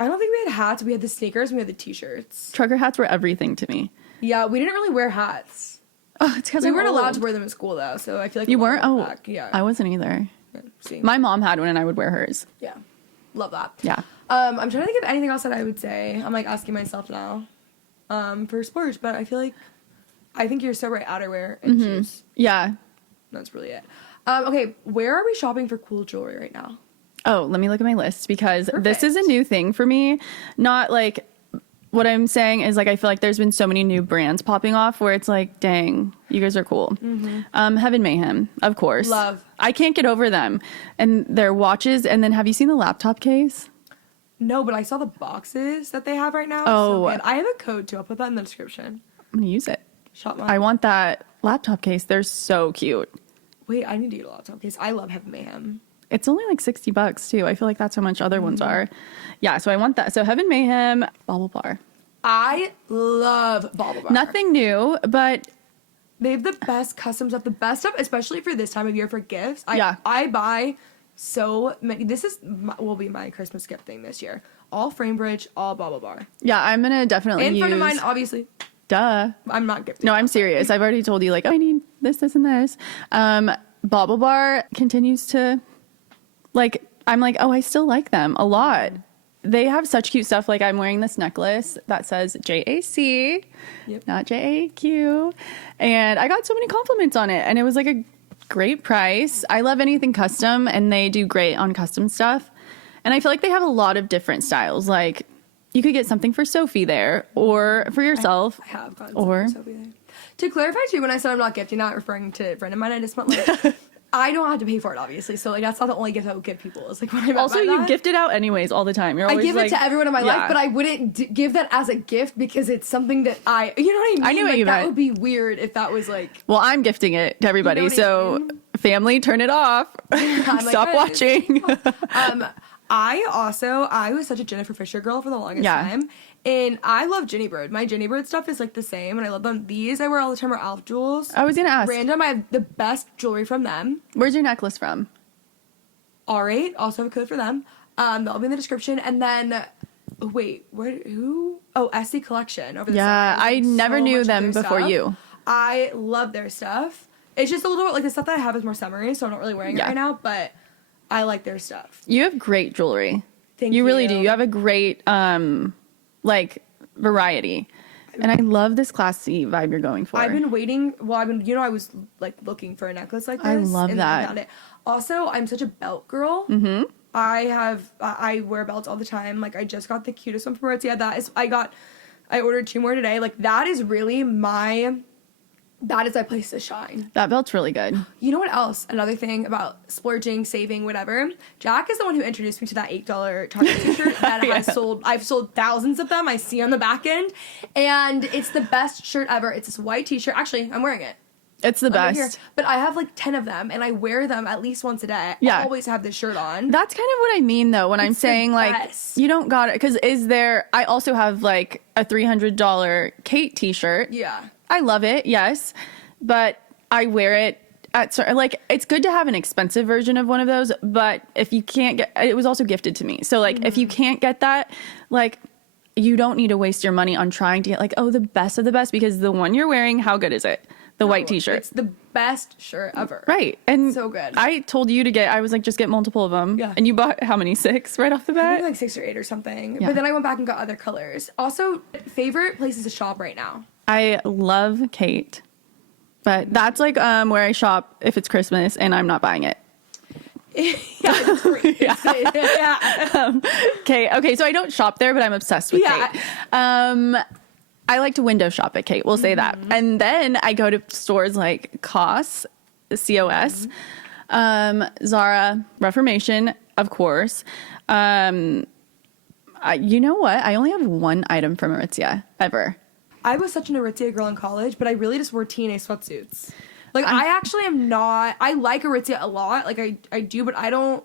I don't think we had hats. We had the sneakers and we had the t-shirts. Trucker hats were everything to me. Yeah, we didn't really wear hats. Oh, it's because we weren't allowed to wear them in school though, so I feel like you weren't. Oh, back. Yeah, I wasn't either. Yeah, see. My mom had one, and I would wear hers. Yeah, love that. Yeah. I'm trying to think of anything else that I would say. I'm like asking myself now, for splurge, but I think you're so right. Outerwear and shoes. Yeah, that's really it. Okay, where are we shopping for cool jewelry right now? Oh, let me look at my list because this is a new thing for me. Not like what I'm saying is, like, I feel like there's been so many new brands popping off where it's like, dang, you guys are cool. Heaven Mayhem, of course. Love. I can't get over them. And their watches. And then have you seen the laptop case? No, but I saw the boxes that they have right now. Oh. So good. I have a code too. I'll put that in the description. I'm going to use it. Shop mine. I want that laptop case. They're so cute. Wait, I need to get a laptop case. I love Heaven Mayhem. It's only like $60 too. I feel like that's how much other ones are. Yeah, so I want that. So Heaven Mayhem, Bauble Bar. I love Bauble Bar. Nothing new, but they have the best custom stuff, the best stuff, especially for this time of year for gifts. Yeah. I buy so many. This will be my Christmas gift thing this year. All Framebridge, all Bauble Bar. yeah, I'm gonna definitely In use. front of mine, obviously. Duh. I'm not gifting. No, I'm serious. I've already told you, like, oh, I need this, this, and this. Bauble Bar continues to, like, I'm like, oh, I still like them a lot. They have such cute stuff. Like, I'm wearing this necklace that says JAC, not JAQ. And I got so many compliments on it. And it was like a great price. I love anything custom, and they do great on custom stuff. And I feel like they have a lot of different styles. Like, you could get something for Sophie there, or for yourself. I have gotten or something for Sophie there. To clarify too, when I said I'm not gifting, not referring to a friend of mine. I just meant like I don't have to pay for it, obviously. So like that's not the only gift I would give people. It's like what I meant also by you that. gift it out anyways all the time. You're I always give like, it to everyone in my life, but I wouldn't give that as a gift because it's something that you know what I mean? I knew what you that meant. would be weird if that was like. Well, I'm gifting it to everybody. You know what I So mean? family, turn it off. Stop "Hey." watching. I was such a Jennifer Fisher girl for the longest time. And I love Ginny Bird. My Ginny Bird stuff is like the same, and I love them. These I wear all the time are Alf jewels. I was gonna ask. Random, I have the best jewelry from them. Where's your necklace from? R8, also have a code for them. That'll be in the description. And then, wait, who? Oh, SC Collection over the Yeah, summer. I never So knew much of them their before stuff. you. I love their stuff. It's just a little bit like the stuff that I have is more summery, so I'm not really wearing it right now, but I like their stuff. You have great jewelry. Thank You really do. You have a great like variety. And I love this classy vibe you're going for. I've been waiting. Well, I was like looking for a necklace like this. I love and that. I found it. Also, I'm such a belt girl. Mm-hmm. I wear belts all the time. Like I just got the cutest one from Aritzia. I ordered 2 more today. Like that is my place to shine. That belt's really good. You know what else? Another thing about splurging, saving, whatever. Jac is the one who introduced me to that $8 Target t-shirt that I've sold thousands of them. I see on the back end. And it's the best shirt ever. It's this white t-shirt. Actually, I'm wearing it. It's the best. Here. But I have like 10 of them and I wear them at least once a day. Yeah. I always have this shirt on. That's kind of what I mean though when I'm saying like best. you don't got it because I also have like a $300 Kate t-shirt. Yeah. I love it, yes, but I wear it at like it's good to have an expensive version of one of those, but if you can't get it was also gifted to me. So like if you can't get that, like you don't need to waste your money on trying to get like the best of the best because the one you're wearing, how good is it? The white t-shirt. It's the best shirt ever. Right. And so good. I told you I was like, just get multiple of them. Yeah. And you bought how many? 6 right off the I bat? think like 6 or 8 or something. Yeah. But then I went back and got other colors. Also, favorite places to shop right now. I love Kate. But that's like where I shop if it's Christmas and I'm not buying it. Okay, so I don't shop there, but I'm obsessed with Kate. I like to window shop at Kate. We'll say that. And then I go to stores like COS, Zara, Reformation, of course. You know what? I only have 1 item from Aritzia ever. I was such an Aritzia girl in college, but I really just wore TNA sweatsuits. Like, I actually am not... I like Aritzia a lot. Like, I do, but I don't...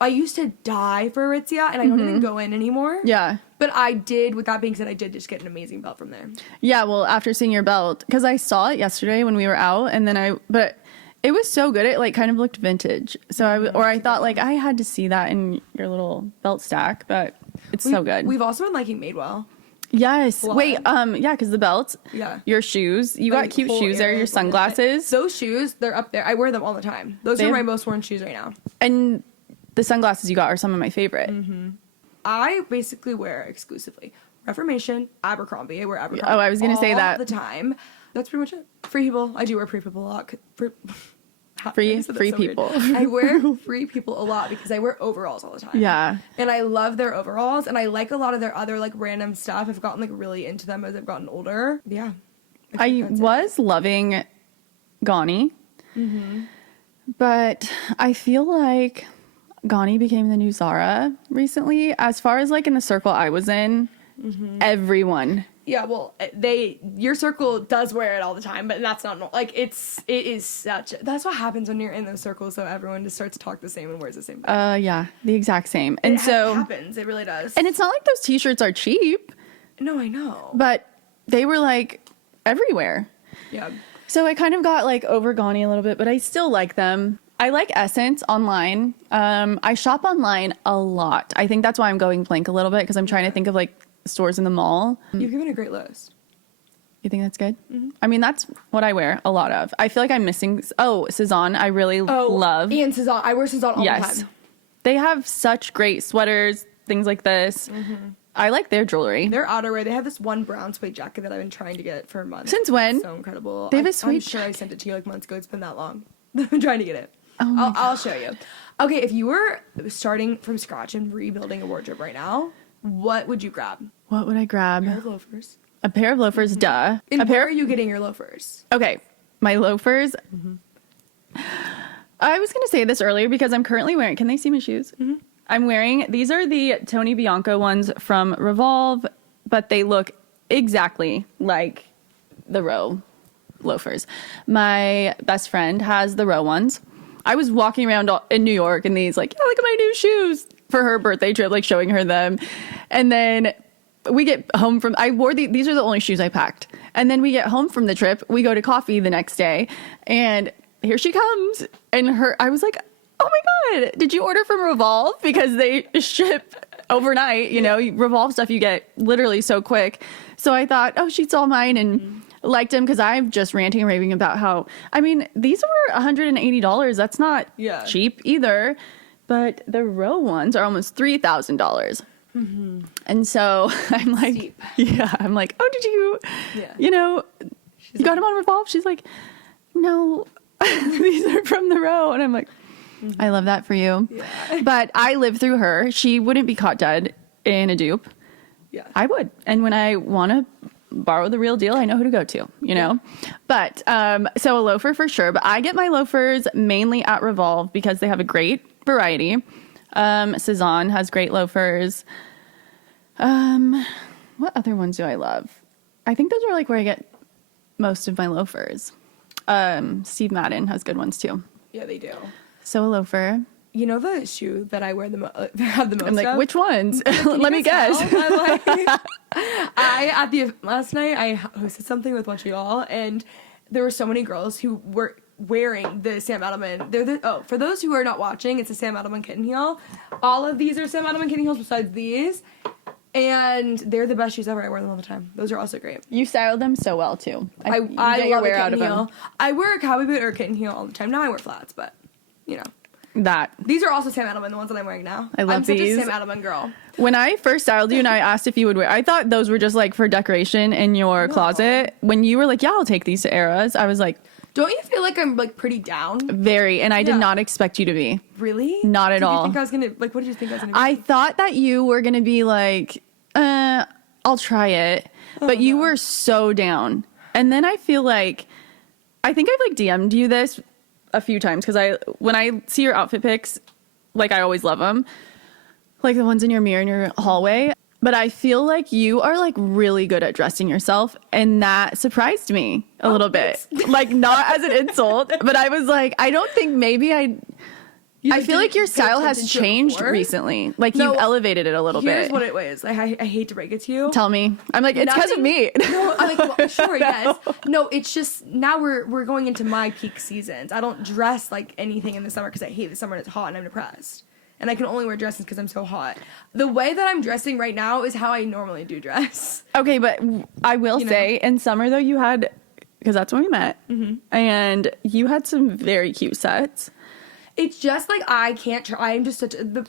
I used to die for Aritzia, and I don't even go in anymore. Yeah. But I did, with that being said, I did just get an amazing belt from there. Yeah, well, after seeing your belt, because I saw it yesterday when we were out, and then but it was so good, it like kind of looked vintage. So I thought like I had to see that in your little belt stack, but it's so good. We've also been liking Madewell. Yes. Wait, yeah, because the belts. Yeah. Your shoes. You got cute shoes there, your sunglasses. Those shoes, they're up there. I wear them all the time. Those are my most worn shoes right now. And the sunglasses you got are some of my favorite. I basically wear exclusively Reformation, Abercrombie. I wear Abercrombie. Oh, I was going to say that. All the time. That's pretty much it. Free People. I do wear Free People a lot. Free so people. I wear Free People a lot because I wear overalls all the time. Yeah. And I love their overalls, and I like a lot of their other, like, random stuff. I've gotten, like, really into them as I've gotten older. Yeah. I was loving Gani. But I feel like Gani became the new Zara recently. As far as, like, in the circle I was in, everyone. Yeah, well, your circle does wear it all the time, but that's not, like, it is such, that's what happens when you're in those circles, so everyone just starts to talk the same and wears the same thing. Yeah, the exact same. And it so happens, it really does. And it's not like those t-shirts are cheap. No, I know. But they were, like, everywhere. Yeah. So I kind of got, like, over Gani a little bit, but I still like them. I like Essence online. I shop online a lot. I think that's why I'm going blank a little bit, because I'm trying to think of, like, stores in the mall. You've given a great list. You think that's good? I mean, that's what I wear a lot of. I feel like I'm missing... Oh, Cezanne, I really love. And Cezanne. I wear Cezanne all the time. They have such great sweaters, things like this. I like their jewelry. Their outerwear. They have this one brown suede jacket that I've been trying to get for months. Since when? It's so incredible. They have a suede I'm sure I sent it to you, like, months ago. It's been that long. I'm trying to get it. I'll show you. Okay, if you were starting from scratch and rebuilding a wardrobe right now, what would you grab? What would I grab? A pair of loafers. A pair of loafers, duh. And where are you getting your loafers? Okay, my loafers. I was going to say this earlier because I'm currently wearing... Can they see my shoes? I'm wearing... These are the Tony Bianco ones from Revolve, but they look exactly like the Row loafers. My best friend has the Row ones. I was walking around in New York in these, like, look at my new shoes for her birthday trip, like, showing her them. And then we get home from... I wore these are the only shoes I packed. And then we get home from the trip. We go to coffee the next day. And here she comes. And I was like, oh my God, did you order from Revolve? Because they ship overnight, you know, Revolve stuff you get literally so quick. So I thought, oh, she saw mine and liked them, because I'm just ranting and raving about how, I mean, these were $180. That's not cheap either. But the Row ones are almost $3,000. And so I'm like, Steep. I'm like, oh, did you, you know, you got them on Revolve? She's like, no, these are from the Row. And I'm like, I love that for you. But I lived through her. She wouldn't be caught dead in a dupe. I would. And when I want to borrow the real deal, I know who to go to, you know? But, so a loafer for sure. But I get my loafers mainly at Revolve because they have a great variety. Cezanne has great loafers. What other ones do I love? I think those are, like, where I get most of my loafers. Steve Madden has good ones too. Yeah, they do. So a loafer. You know the shoe that I wear have the most. I'm like, which ones? Let me guess. Last night I hosted something with a bunch of y'all, and there were so many girls who were wearing the Sam Edelman. For those who are not watching, it's a Sam Edelman kitten heel. All of these are Sam Edelman kitten heels besides these. And they're the best shoes ever. I wear them all the time. Those are also great. You style them so well too. I get your wear out of them. I wear a cowboy boot or a kitten heel all the time. Now I wear flats, but you know. These are also Sam Edelman, the ones that I'm wearing now. I'm such a Sam Edelman girl. When I first styled you and I asked if you would wear, I thought those were just, like, for decoration in your closet. When you were like, yeah, I'll take these to Eras, I was like, don't you feel like I'm, like, pretty down? Very, and I did not expect you to be. Really? Not at all. Did you think I was gonna, like, what did you think I was gonna be? I thought that you were gonna be like, I'll try it. But you were so down. And then I feel like, I think I've, like, DM'd you this a few times, because when I see your outfit pics, like, I always love them, like the ones in your mirror in your hallway, but I feel like you are, like, really good at dressing yourself, and that surprised me a little bit. Like, not as an insult, but I was like, I don't think maybe I feel like your style has changed recently. Like, you've elevated it a little bit. Here's what it was. I hate to break it to you. Tell me. I'm like, it's because of me. No, I'm like, well, sure, yes. No, it's just now we're going into my peak seasons. I don't dress like anything in the summer because I hate the summer and it's hot and I'm depressed. And I can only wear dresses because I'm so hot. The way that I'm dressing right now is how I normally do dress. Okay, but I will say, in summer, though, you had, because that's when we met, and you had some very cute sets. It's just, like, I can't try. I'm just such a, the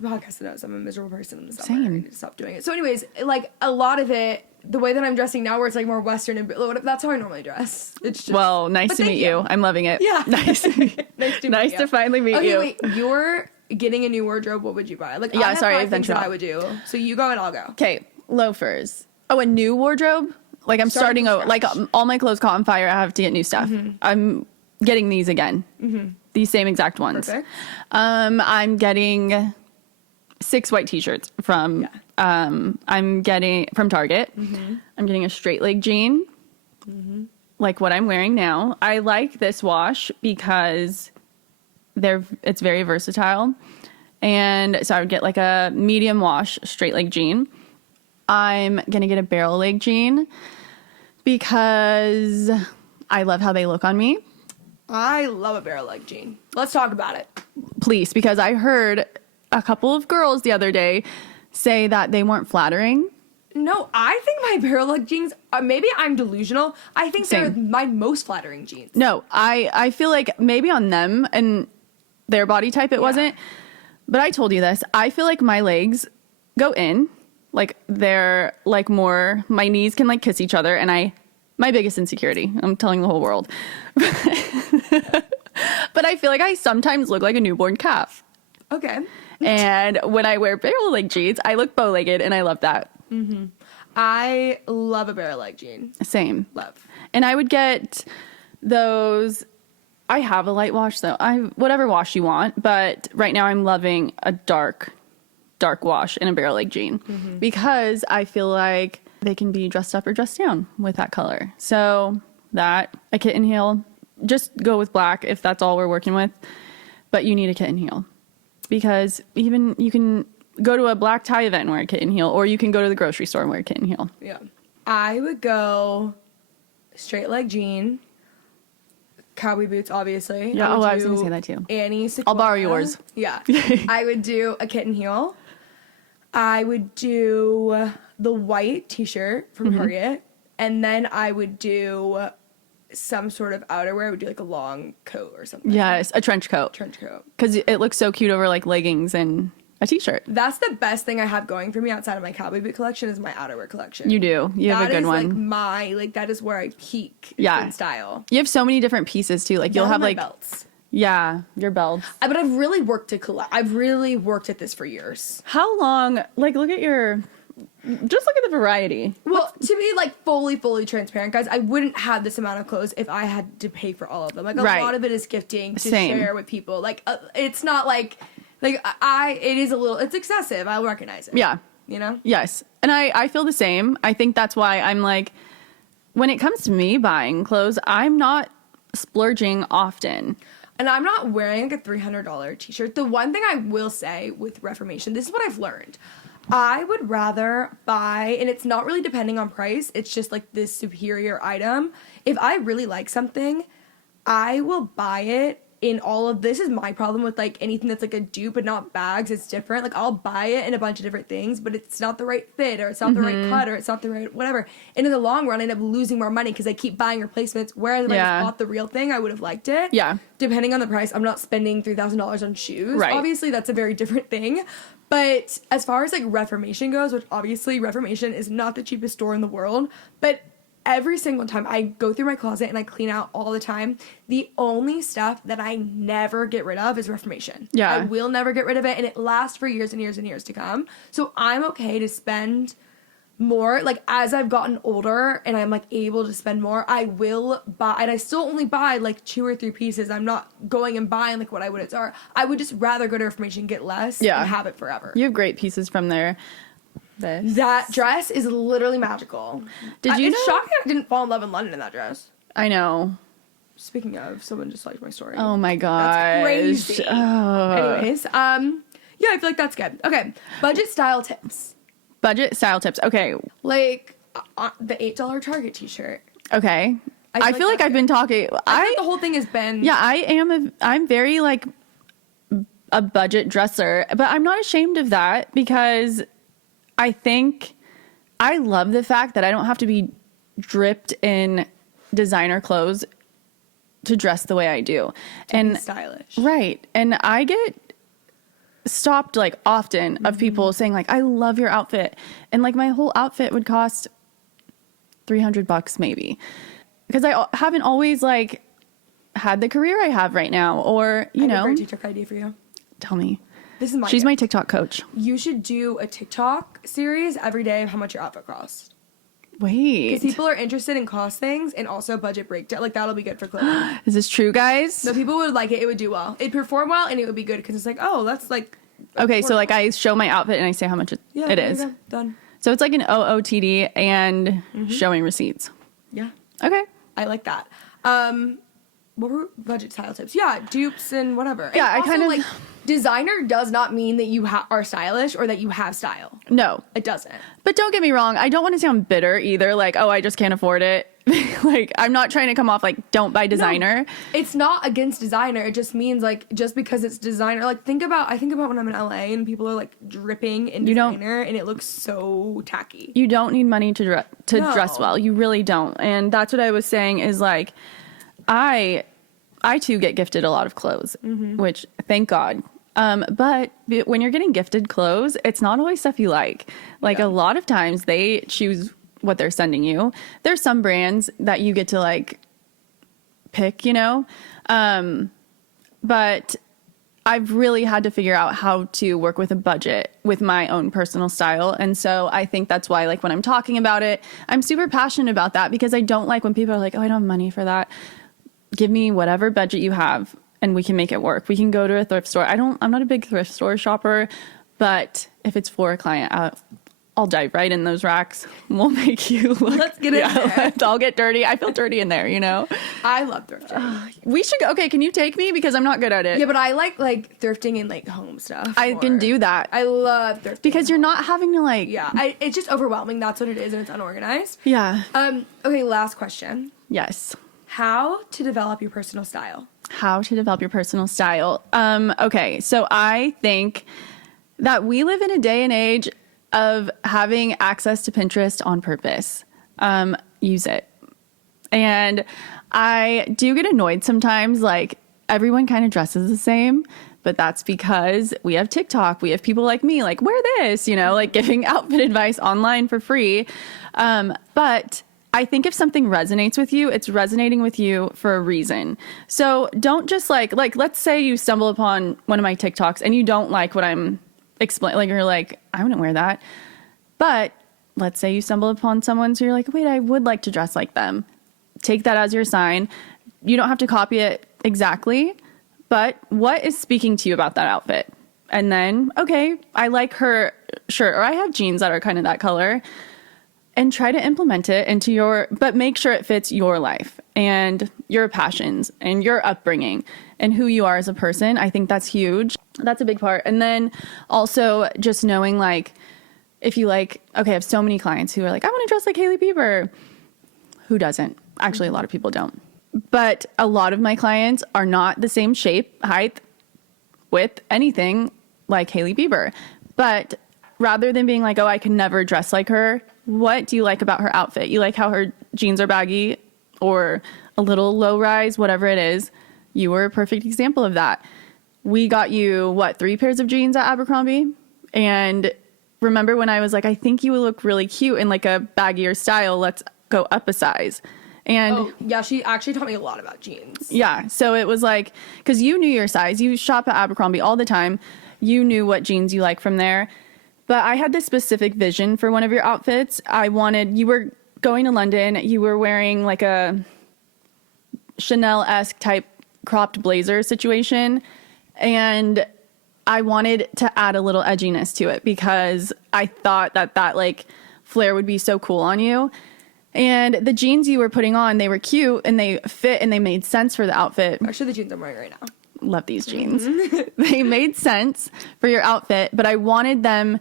podcast knows I'm a miserable person in the summer. Same. I need to stop doing it. So anyways, like, a lot of it the way that I'm dressing now, where it's like more Western and that's how I normally dress. It's just nice to meet you. I'm loving it. Yeah, nice. Nice to finally meet you. Wait, you're getting a new wardrobe. What would you buy? Like, I have 5 things that I would do. So you go and I'll go. Okay, loafers. Oh, a new wardrobe. Like I'm starting over. Like all my clothes caught on fire. I have to get new stuff. I'm getting these again. These same exact ones. Perfect. I'm getting 6 white t-shirts from I'm getting from Target. I'm getting a straight leg jean, like what I'm wearing now. I like this wash because it's very versatile, and so I would get like a medium wash straight leg jean. I'm gonna get a barrel leg jean because I love how they look on me. I love a barrel leg jean. Let's talk about it, please, because I heard a couple of girls the other day say that they weren't flattering. No, I think my barrel leg jeans, maybe I'm delusional. I think they're my most flattering jeans. No, I feel like maybe on them and their body type it wasn't. But I told you this. I feel like my legs go in. Like they're like more, my knees can like kiss each other. And my biggest insecurity, I'm telling the whole world. But I feel like I sometimes look like a newborn calf. Okay. And when I wear barrel leg jeans, I look bow-legged, and I love that. I love a barrel leg jean. Same. Love. And I would get those. I have a light wash, though. Whatever wash you want, but right now I'm loving a dark wash in a barrel leg jean because I feel like they can be dressed up or dressed down with that color. So that, a kitten heel, just go with black if that's all we're working with, but you need a kitten heel. Because even you can go to a black tie event and wear a kitten heel, or you can go to the grocery store and wear a kitten heel. Yeah. I would go straight leg jean, cowboy boots, obviously. Yeah, I was going to say that too. Annie Sequoia. I'll borrow yours. Yeah. I would do a kitten heel. I would do the white t-shirt from Target. And then I would do some sort of outerwear. I would do like a long coat or something. Yes, a trench coat. Because it looks so cute over like leggings and a t-shirt. That's the best thing I have going for me outside of my cowboy boot collection is my outerwear collection. You do. You have a good one. That is where I peak in style. You have so many different pieces too. Like you'll have like belts. Yeah, your belts. But I've really worked to collect. I've really worked at this for years. How long? Like look at the variety. Well, to be like fully transparent, guys, I wouldn't have this amount of clothes if I had to pay for all of them. Like a lot of it is gifting to share with people. Like it's not like it is a little, it's excessive. I'll recognize it. Yeah. You know? Yes. And I feel the same. I think that's why I'm like, when it comes to me buying clothes, I'm not splurging often. And I'm not wearing like a $300 t-shirt. The one thing I will say with Reformation, this is what I've learned. I would rather buy, and it's not really depending on price, it's just like this superior item. If I really like something, I will buy it in all of, this is my problem with like anything that's like a dupe but not bags, it's different. Like I'll buy it in a bunch of different things, but it's not the right fit, or it's not the right cut, or it's not the right whatever. And in the long run, I end up losing more money because I keep buying replacements, whereas if I just bought the real thing, I would have liked it. Yeah. Depending on the price, I'm not spending $3,000 on shoes. Right. Obviously, that's a very different thing. But as far as like Reformation goes, which obviously Reformation is not the cheapest store in the world, but every single time I go through my closet and I clean out all the time, the only stuff that I never get rid of is Reformation. Yeah. I will never get rid of it, and it lasts for years and years and years to come. So I'm okay to spend more. Like as I've gotten older and I'm like able to spend more, I will buy, and I still only buy like 2 or 3 pieces. I'm not going and buying like what I would at. I would just rather go to Reformation, get less, and have it forever. You have great pieces from there. That dress is literally magical. It's shocking I didn't fall in love in London in that dress. I know. Speaking of, someone just liked my story. Oh my gosh. That's crazy. Oh. Anyways, yeah, I feel like that's good. Okay, budget style tips. Okay. Like the $8 Target t-shirt. Okay. I feel like I've been talking. I think the whole thing has been. Yeah, I'm very like a budget dresser, but I'm not ashamed of that because I think I love the fact that I don't have to be dripped in designer clothes to dress the way I do. And stylish. Right. And I get stopped like often of people saying like, I love your outfit. And like my whole outfit would cost $300 maybe. Because I haven't always like had the career I have right now, or, you know. I have a great TikTok idea for you. Tell me. This is She's my TikTok coach. You should do a TikTok series every day of how much your outfit costs. Wait. Because people are interested in cost things and also budget breakdown. Like, that'll be good for clothing. Is this true, guys? So people would like it. It would do well. It'd perform well, and it would be good because it's like, oh, that's like... Okay, so like I show my outfit and I say how much it is. Done. So it's like an OOTD and showing receipts. Yeah. Okay. I like that. What were budget style tips? Yeah, dupes and whatever. Yeah, and I kind of... like, designer does not mean that you are stylish or that you have style. No. It doesn't. But don't get me wrong, I don't want to sound bitter either, like, oh, I just can't afford it. Like, I'm not trying to come off like, don't buy designer. No, it's not against designer. It just means, like, just because it's designer. Like, I think about when I'm in LA and people are, like, dripping in designer and it looks so tacky. You don't need money to dress well. You really don't. And that's what I was saying is, like, I too get gifted a lot of clothes, which, thank God. But when you're getting gifted clothes, it's not always stuff you like. Like, a lot of times they choose what they're sending you. There's some brands that you get to like pick, you know? But I've really had to figure out how to work with a budget with my own personal style. And so I think that's why, like, when I'm talking about it, I'm super passionate about that, because I don't like when people are like, oh, I don't have money for that. Give me whatever budget you have and we can make it work. We can go to a thrift store. I'm not a big thrift store shopper, but if it's for a client, I'll dive right in those racks. We'll make you look. Let's get in there. I'll get dirty. I feel dirty in there, you know? I love thrifting. We should go. Okay, can you take me? Because I'm not good at it. Yeah, but I like thrifting in, like, home stuff. I can do that. I love thrifting. Because you're not having to, like... Yeah, it's just overwhelming. That's what it is, and it's unorganized. Yeah. Okay, last question. Yes. How to develop your personal style? How to develop your personal style. Okay, so I think that we live in a day and age of having access to Pinterest on purpose. Use it. And I do get annoyed sometimes, like, everyone kind of dresses the same, but that's because we have TikTok. We have people like me, like, wear this, you know, like giving outfit advice online for free. But I think if something resonates with you, it's resonating with you for a reason. So don't just like, let's say you stumble upon one of my TikToks and you don't like what I'm explaining. Like, you're like, I wouldn't wear that. But let's say you stumble upon someone, so you're like, wait, I would like to dress like them. Take that as your sign. You don't have to copy it exactly, but what is speaking to you about that outfit? And then, okay, I like her shirt, or I have jeans that are kind of that color. And try to implement it into but make sure it fits your life and your passions and your upbringing and who you are as a person. I think that's huge. That's a big part. And then also just knowing, like, if you like, okay, I have so many clients who are like, I want to dress like Hailey Bieber. Who doesn't? Actually, a lot of people don't. But a lot of my clients are not the same shape, height, width, anything like Hailey Bieber. But rather than being like, oh, I can never dress like her, what do you like about her outfit? You like how her jeans are baggy or a little low rise, whatever it is. You were a perfect example of that. We got you, 3 pairs of jeans at Abercrombie? And remember when I was like, I think you would look really cute in like a baggier style. Let's go up a size. And yeah, she actually taught me a lot about jeans. Yeah. So it was like, because you knew your size. You shop at Abercrombie all the time. You knew what jeans you like from there. But I had this specific vision for one of your outfits. You were going to London. You were wearing like a Chanel-esque type cropped blazer situation. And I wanted to add a little edginess to it because I thought that like flare would be so cool on you. And the jeans you were putting on, they were cute and they fit and they made sense for the outfit. Actually, the jeans I'm wearing right now. Love these jeans. They made sense for your outfit, but I wanted them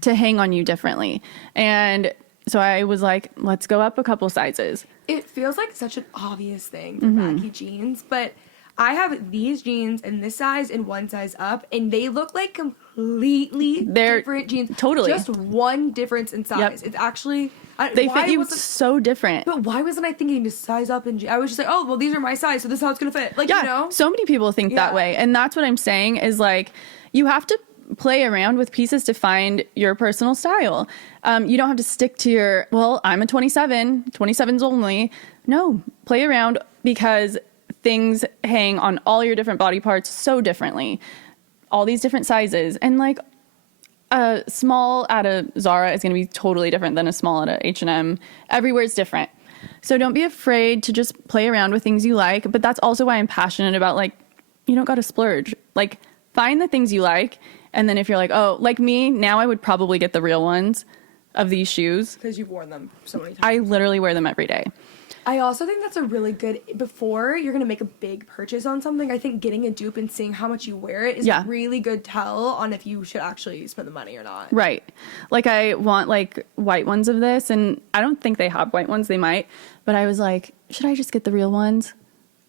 to hang on you differently. And so I was like, let's go up a couple sizes. It feels like such an obvious thing for baggy jeans, but I have these jeans in this size and one size up, and they look like completely different jeans. Totally. Just one difference in size. Yep. It's actually... They fit you so different. But why wasn't I thinking to size up? I was just like, oh, well, these are my size, so this is how it's going to fit. Like, yeah, you know? so many people think that way. And that's what I'm saying is, like, you have to play around with pieces to find your personal style. You don't have to stick to your, well, I'm a 27s only. No, play around, because things hang on all your different body parts so differently. All these different sizes. And like a small at a Zara is going to be totally different than a small at a H&M. Everywhere is different. So don't be afraid to just play around with things you like. But that's also why I'm passionate about, like, you don't got to splurge. Like, find the things you like. And then if you're like, oh, like me, now I would probably get the real ones of these shoes. Because you've worn them so many times. I literally wear them every day. I also think that's a really good, before you're going to make a big purchase on something, I think getting a dupe and seeing how much you wear it is a really good tell on if you should actually spend the money or not. Right. Like, I want like white ones of this, and I don't think they have white ones. They might. But I was like, should I just get the real ones?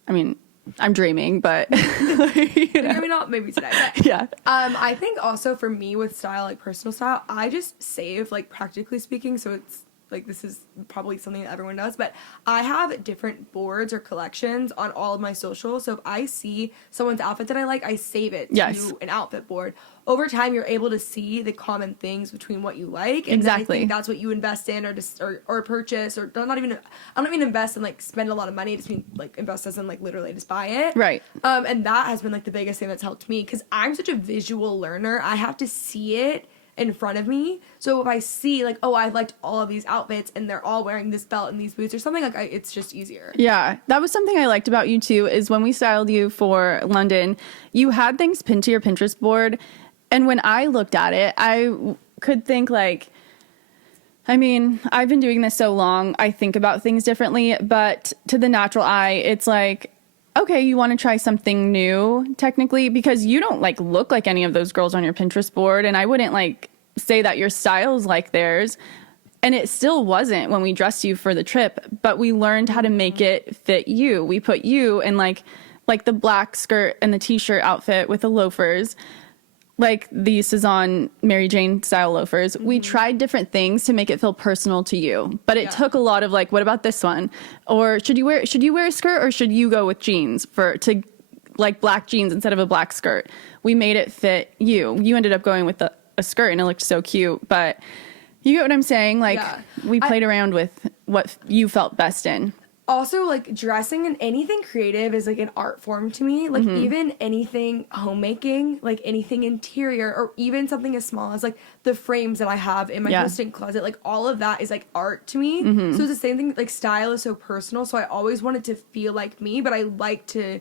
I mean, I'm dreaming, but you know. Maybe not, maybe today. But, yeah. I think also for me with style, like personal style, I just save, like, practically speaking, so it's like, this is probably something that everyone does, but I have different boards or collections on all of my socials. So if I see someone's outfit that I like, I save it to an outfit board. Over time, you're able to see the common things between what you like. And then I think that's what you invest in, or just or purchase, or I don't even invest and like spend a lot of money. Just mean like invest as in like literally just buy it. Right. And that has been like the biggest thing that's helped me, because I'm such a visual learner. I have to see it in front of me. So if I see like, oh, I liked all of these outfits and they're all wearing this belt and these boots or something, like it's just easier. Yeah, that was something I liked about you too, is when we styled you for London, you had things pinned to your Pinterest board. And when I looked at it, I could think like, I mean, I've been doing this so long, I think about things differently, but to the natural eye, it's like, okay, you want to try something new, technically, because you don't like look like any of those girls on your Pinterest board, and I wouldn't like say that your style's like theirs, and it still wasn't when we dressed you for the trip, but we learned how to make it fit you. We put you in like the black skirt and the t-shirt outfit with the loafers, like the Cezanne Mary Jane style loafers. We tried different things to make it feel personal to you, but it took a lot of like, what about this one? Or should you wear a skirt, or should you go with jeans to like black jeans instead of a black skirt? We made it fit you. You ended up going with a skirt and it looked so cute, but you get what I'm saying? Like we played around with what you felt best in. Also, like, dressing and anything creative is, like, an art form to me. Like, even anything homemaking, like, anything interior, or even something as small as, like, the frames that I have in my hosting closet. Like, all of that is, like, art to me. So it's the same thing. Like, style is so personal, so I always wanted to feel like me, but I like to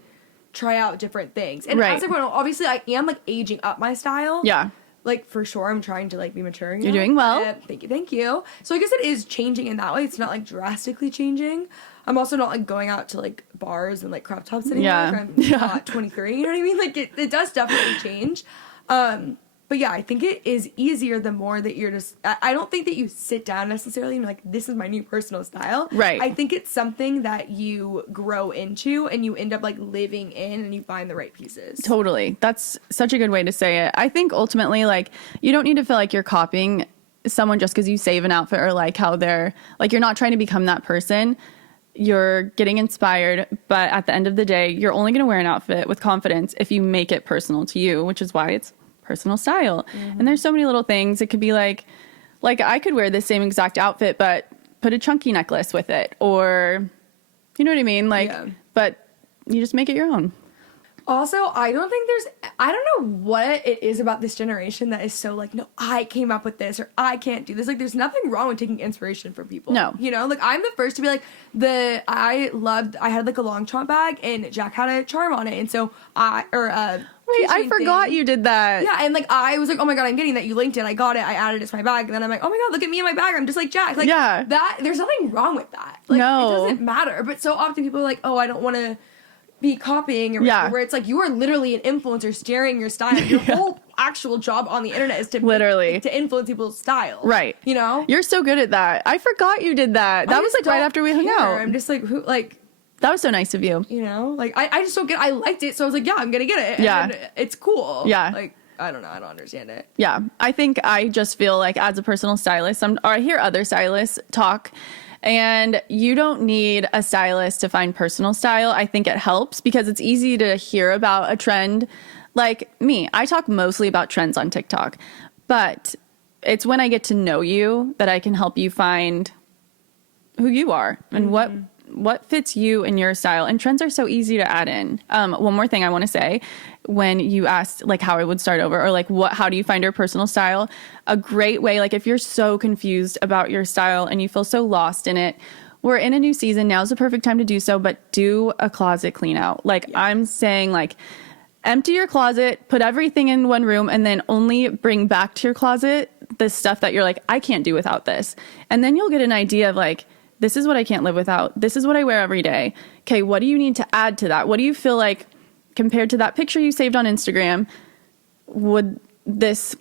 try out different things. And as I grow, obviously, I am, like, aging up my style. Yeah. Like, for sure, I'm trying to, like, be mature. You're doing well. Thank you. So I guess it is changing in that way. It's not, like, drastically changing. I'm also not, like, going out to, like, bars and, like, crop tops anymore. Yeah. Like, I'm not 23, you know what I mean? Like, it does definitely change. But, yeah, I think it is easier the more that you're just... I don't think that you sit down necessarily and, like, this is my new personal style. Right. I think it's something that you grow into and you end up, like, living in, and you find the right pieces. Totally. That's such a good way to say it. I think ultimately, like, you don't need to feel like you're copying someone just because you save an outfit or like how they're... Like, you're not trying to become that person. You're getting inspired, but at the end of the day, you're only going to wear an outfit with confidence if you make it personal to you, which is why it's personal style. And there's so many little things. It could be like I could wear the same exact outfit, but put a chunky necklace with it, or you know what I mean? Like, but you just make it your own. Also, I don't know what it is about this generation that is so like, no, I came up with this, or I can't do this. Like, there's nothing wrong with taking inspiration from people. No. You know, like, I'm the first to be like, I had like a long chomp bag and Jac had a charm on it. And so Wait, I forgot you did that. Yeah, and like, I was like, oh my God, I'm getting that. You linked it. I got it. I added it to my bag. And then I'm like, oh my God, look at me in my bag. I'm just like Jac. Like, there's nothing wrong with that. Like, no. It doesn't matter. But so often people are like, oh, I don't want to be copying, or where it's like, you are literally an influencer steering your style. Your whole actual job on the internet is to to influence people's style. Right. You know? You're so good at that. I forgot you did that. That was like right after we hung out. I'm just like, who, like... That was so nice of you. You know? Like, I just don't get... I liked it, so I was like, yeah, I'm gonna get it. And it's cool. Yeah. Like, I don't know. I don't understand it. Yeah. I think I just feel like as a personal stylist, or I hear other stylists talk, and you don't need a stylist to find personal style. I think it helps because it's easy to hear about a trend Like me, I talk mostly about trends on TikTok, but it's when I get to know you that I can help you find who you are and what fits you and your style. And trends are so easy to add in. One more thing I want to say, when you asked like how I would start over, or like how do you find your personal style? A great way, like if you're so confused about your style and you feel so lost in it, we're in a new season. Now's the perfect time to do so, but do a closet clean out. Like I'm saying, like empty your closet, put everything in one room, and then only bring back to your closet the stuff that you're like, I can't do without this. And then you'll get an idea of like, this is what I can't live without. This is what I wear every day. Okay, what do you need to add to that? What do you feel like compared to that picture you saved on Instagram? Would this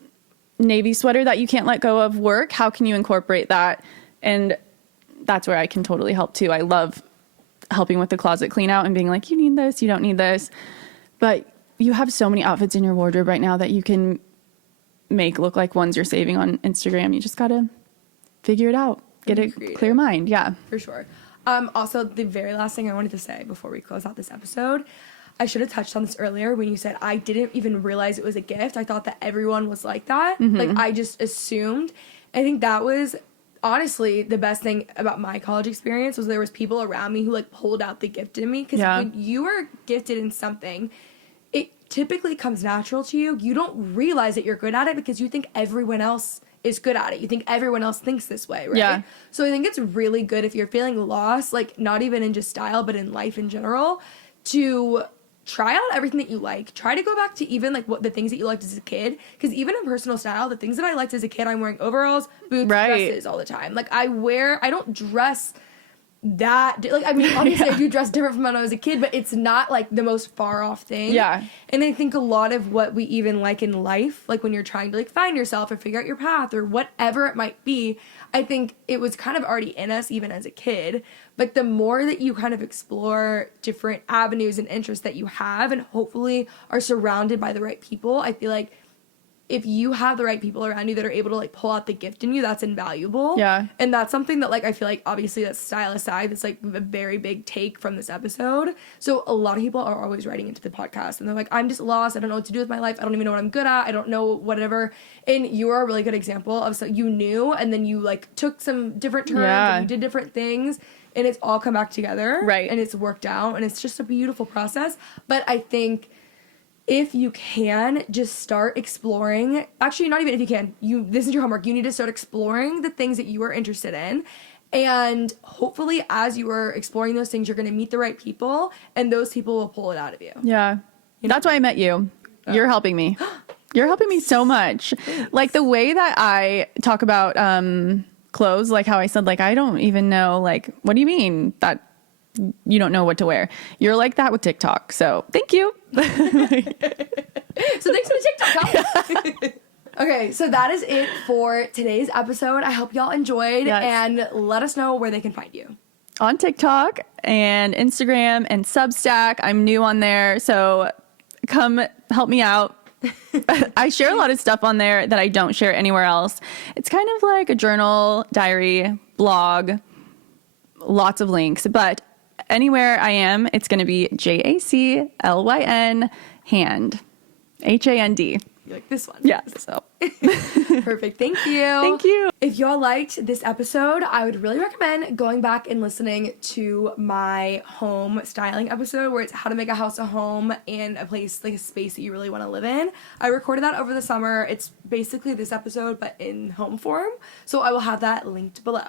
navy sweater that you can't let go of work? How can you incorporate that? And that's where I can totally help too. I love helping with the closet clean out and being like, you need this, you don't need this. But you have so many outfits in your wardrobe right now that you can make look like ones you're saving on Instagram. You just got to figure it out. Get a clear mind. Yeah. For sure. Also, the very last thing I wanted to say before we close out this episode, I should have touched on this earlier when you said I didn't even realize it was a gift. I thought that everyone was like that. Mm-hmm. Like, I just assumed. I think that was honestly the best thing about my college experience was there was people around me who like pulled out the gift in me. Because when you are gifted in something, it typically comes natural to you. You don't realize that you're good at it because you think everyone else is good at it. You think everyone else thinks this way, right? Yeah. So I think it's really good if you're feeling lost, like not even in just style, but in life in general, to try out everything that you like. Try to go back to even like what the things that you liked as a kid. Because even in personal style, the things that I liked as a kid, I'm wearing overalls, boots, dresses all the time. Like I don't dress that, like, I mean, obviously I do dress different from when I was a kid, but it's not like the most far off thing. Yeah. And I think a lot of what we even like in life, like when you're trying to like find yourself or figure out your path or whatever it might be, I think it was kind of already in us even as a kid. But the more that you kind of explore different avenues and interests that you have and hopefully are surrounded by the right people, I feel like if you have the right people around you that are able to like pull out the gift in you, that's invaluable. Yeah. And that's something that like I feel like obviously that's style aside, that's like a very big take from this episode. So a lot of people are always writing into the podcast and they're like, I'm just lost. I don't know what to do with my life. I don't even know what I'm good at. I don't know whatever. And you are a really good example of you knew and then you like took some different turns and you did different things and it's all come back together. Right. And it's worked out and it's just a beautiful process. But I think if you can, just start exploring. Actually, not even if you can. This is your homework. You need to start exploring the things that you are interested in. And hopefully, as you are exploring those things, you're going to meet the right people. And those people will pull it out of you. Yeah. You know? That's why I met you. You're helping me. You're helping me so much. Like the way that I talk about clothes, like how I said, like, I don't even know, like, what do you mean that you don't know what to wear? You're like that with TikTok. So thank you. So thanks for the TikTok help. Okay, so that is it for today's episode. I hope y'all enjoyed and let us know where they can find you. On TikTok and Instagram and Substack. I'm new on there, so come help me out. I share a lot of stuff on there that I don't share anywhere else. It's kind of like a journal, diary, blog, lots of links, but anywhere I am, it's going to be JACLYN hand, HAND. You like this one? Yeah. So perfect. Thank you. Thank you. If y'all liked this episode, I would really recommend going back and listening to my home styling episode where it's how to make a house a home and a place, like a space that you really want to live in. I recorded that over the summer. It's basically this episode, but in home form. So I will have that linked below.